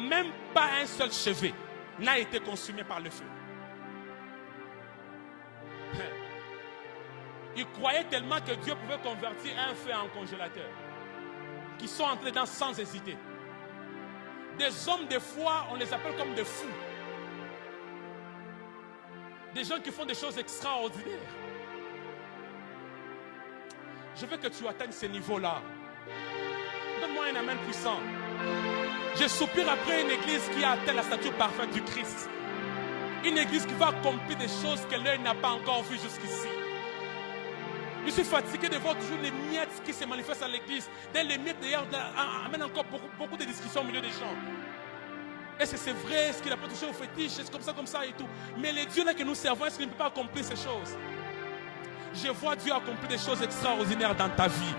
même pas un seul cheveu n'a été consumé par le feu. Ils croyaient tellement que Dieu pouvait convertir un feu en congélateur, qu'ils sont entrés dedans sans hésiter. Des hommes de foi, on les appelle comme des fous. Des gens qui font des choses extraordinaires. Je veux que tu atteignes ce niveau-là. Donne-moi un amen puissant. Je soupire après une église qui a atteint la stature parfaite du Christ. Une église qui va accomplir des choses que l'œil n'a pas encore vues jusqu'ici. Je suis fatigué de voir toujours les miettes qui se manifestent à l'église. Dès les miettes d'ailleurs amènent encore beaucoup de discussions au milieu des gens. Est-ce que c'est vrai? Est-ce qu'il n'a pas touché au fétiche? Est-ce comme ça et tout? Mais les dieux là que nous servons, est-ce qu'il ne peut pas accomplir ces choses? Je vois Dieu accomplir des choses extraordinaires dans ta vie.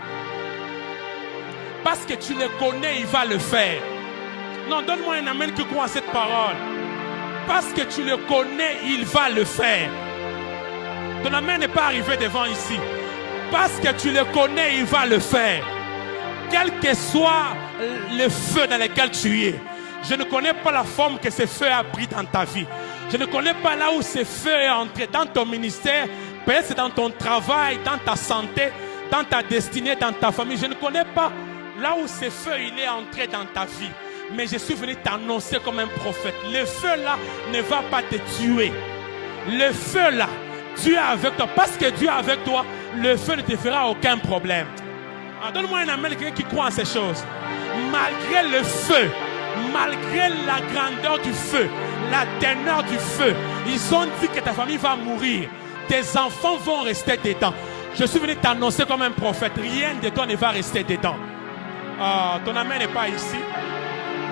Parce que tu le connais, il va le faire. Non, donne-moi un amen qui croit à cette parole. Parce que tu le connais, il va le faire. Ton amen n'est pas arrivé devant ici. Parce que tu le connais, il va le faire. Quel que soit le feu dans lequel tu es. Je ne connais pas la forme que ce feu a pris dans ta vie. Je ne connais pas là où ce feu est entré dans ton ministère. Peut-être c'est dans ton travail, dans ta santé, dans ta destinée, dans ta famille. Je ne connais pas là où ce feu il est entré dans ta vie. Mais je suis venu t'annoncer comme un prophète. Le feu là ne va pas te tuer. Le feu là, Dieu est avec toi. Parce que Dieu est avec toi, le feu ne te fera aucun problème. Alors, donne-moi un amen, quelqu'un qui croit en ces choses. Malgré le feu, malgré la grandeur du feu, la teneur du feu, ils ont dit que ta famille va mourir. Tes enfants vont rester dedans. Je suis venu t'annoncer comme un prophète. Rien de toi ne va rester dedans. Ton amen n'est pas ici.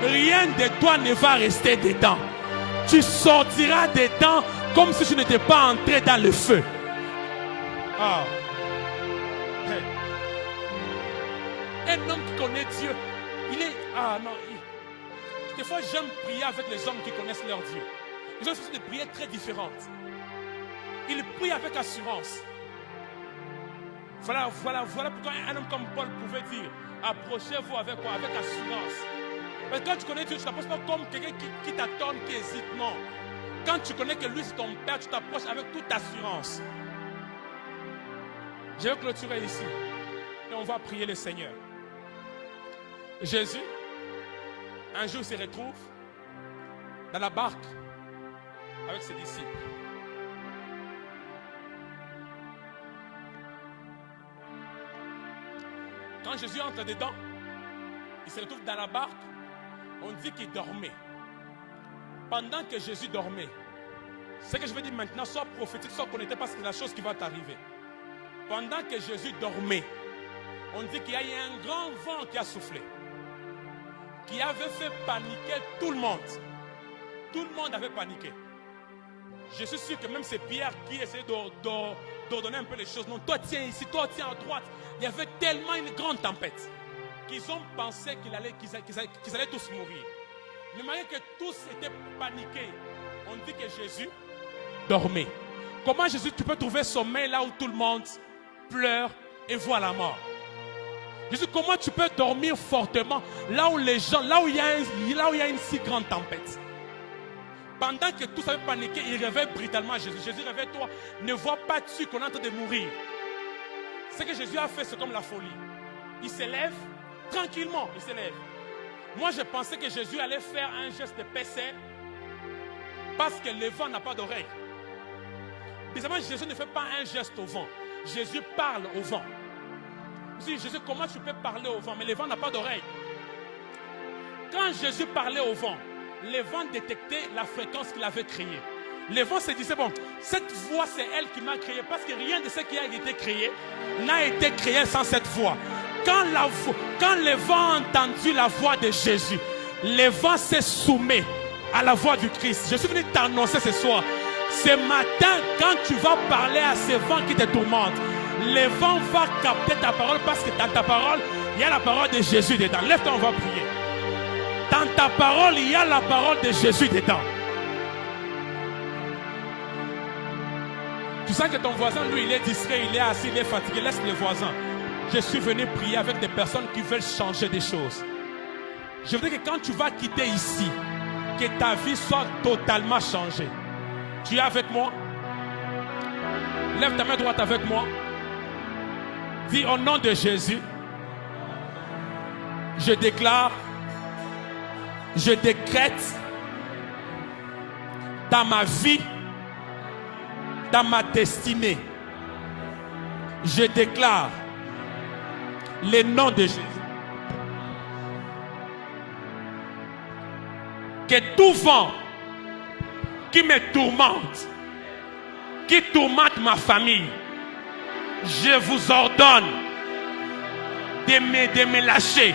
Rien de toi ne va rester dedans. Tu sortiras dedans comme si tu n'étais pas entré dans le feu. Un homme qui connaît Dieu, il est... Des fois, j'aime prier avec les hommes qui connaissent leur Dieu. Ils ont une façon de prière très différente. Il prie avec assurance. Voilà pourquoi un homme comme Paul pouvait dire, approchez-vous avec quoi? Avec assurance. Mais quand tu connais Dieu, tu ne t'approches pas comme quelqu'un qui t'attend, qui hésite. Non. Quand tu connais que lui c'est ton Père, tu t'approches avec toute assurance. Je vais clôturer ici. Et on va prier le Seigneur. Jésus, un jour, se retrouve dans la barque avec ses disciples. Quand Jésus entre dedans, il se retrouve dans la barque. On dit qu'il dormait. Pendant que Jésus dormait, ce que je veux dire maintenant, soit prophétique, soit connecté, parce que c'est la chose qui va t'arriver. Pendant que Jésus dormait, on dit qu'il y a eu un grand vent qui a soufflé, qui avait fait paniquer tout le monde. Tout le monde avait paniqué. Je suis sûr que même ces Pierre qui essayaient d'ordonner un peu les choses. Non, toi tiens ici, toi tiens à droite. Il y avait tellement une grande tempête qu'ils ont pensé qu'ils allaient tous mourir. Mais malgré que tous étaient paniqués, on dit que Jésus dormait. Comment Jésus, tu peux trouver sommeil là où tout le monde pleure et voit la mort? Jésus, comment tu peux dormir fortement là où les gens, là où il y a une si grande tempête? Pendant que tous avaient paniqué, il réveille brutalement Jésus. Jésus, réveille-toi. Ne vois pas-tu qu'on est en train de mourir? Ce que Jésus a fait, c'est comme la folie. Il s'élève, tranquillement, il s'élève. Moi, je pensais que Jésus allait faire un geste de paix parce que le vent n'a pas d'oreille. Bizarrement, Jésus ne fait pas un geste au vent. Jésus parle au vent. Je dis, Jésus, comment tu peux parler au vent? Mais le vent n'a pas d'oreille. Quand Jésus parlait au vent, le vent détectait la fréquence qu'il avait créée. Le vent se disait, bon, cette voix, c'est elle qui m'a créé, parce que rien de ce qui a été créé n'a été créé sans cette voix. Quand le vent a entendu la voix de Jésus, le vent s'est soumis à la voix du Christ. Je suis venu t'annoncer ce soir. Ce matin, quand tu vas parler à ce vent qui te tourmente, le vent va capter ta parole, parce que dans ta parole, il y a la parole de Jésus dedans. Lève-toi, on va prier. Dans ta parole, il y a la parole de Jésus dedans. Tu sens que ton voisin, lui, il est distrait, il est assis, il est fatigué. Laisse le voisin. Je suis venu prier avec des personnes qui veulent changer des choses. Je veux dire que quand tu vas quitter ici, que ta vie soit totalement changée. Tu es avec moi? Lève ta main droite avec moi. Dis au nom de Jésus, je déclare, je décrète dans ma vie, dans ma destinée, je déclare le nom de Jésus. Que tout vent qui me tourmente, qui tourmente ma famille, je vous ordonne de me lâcher.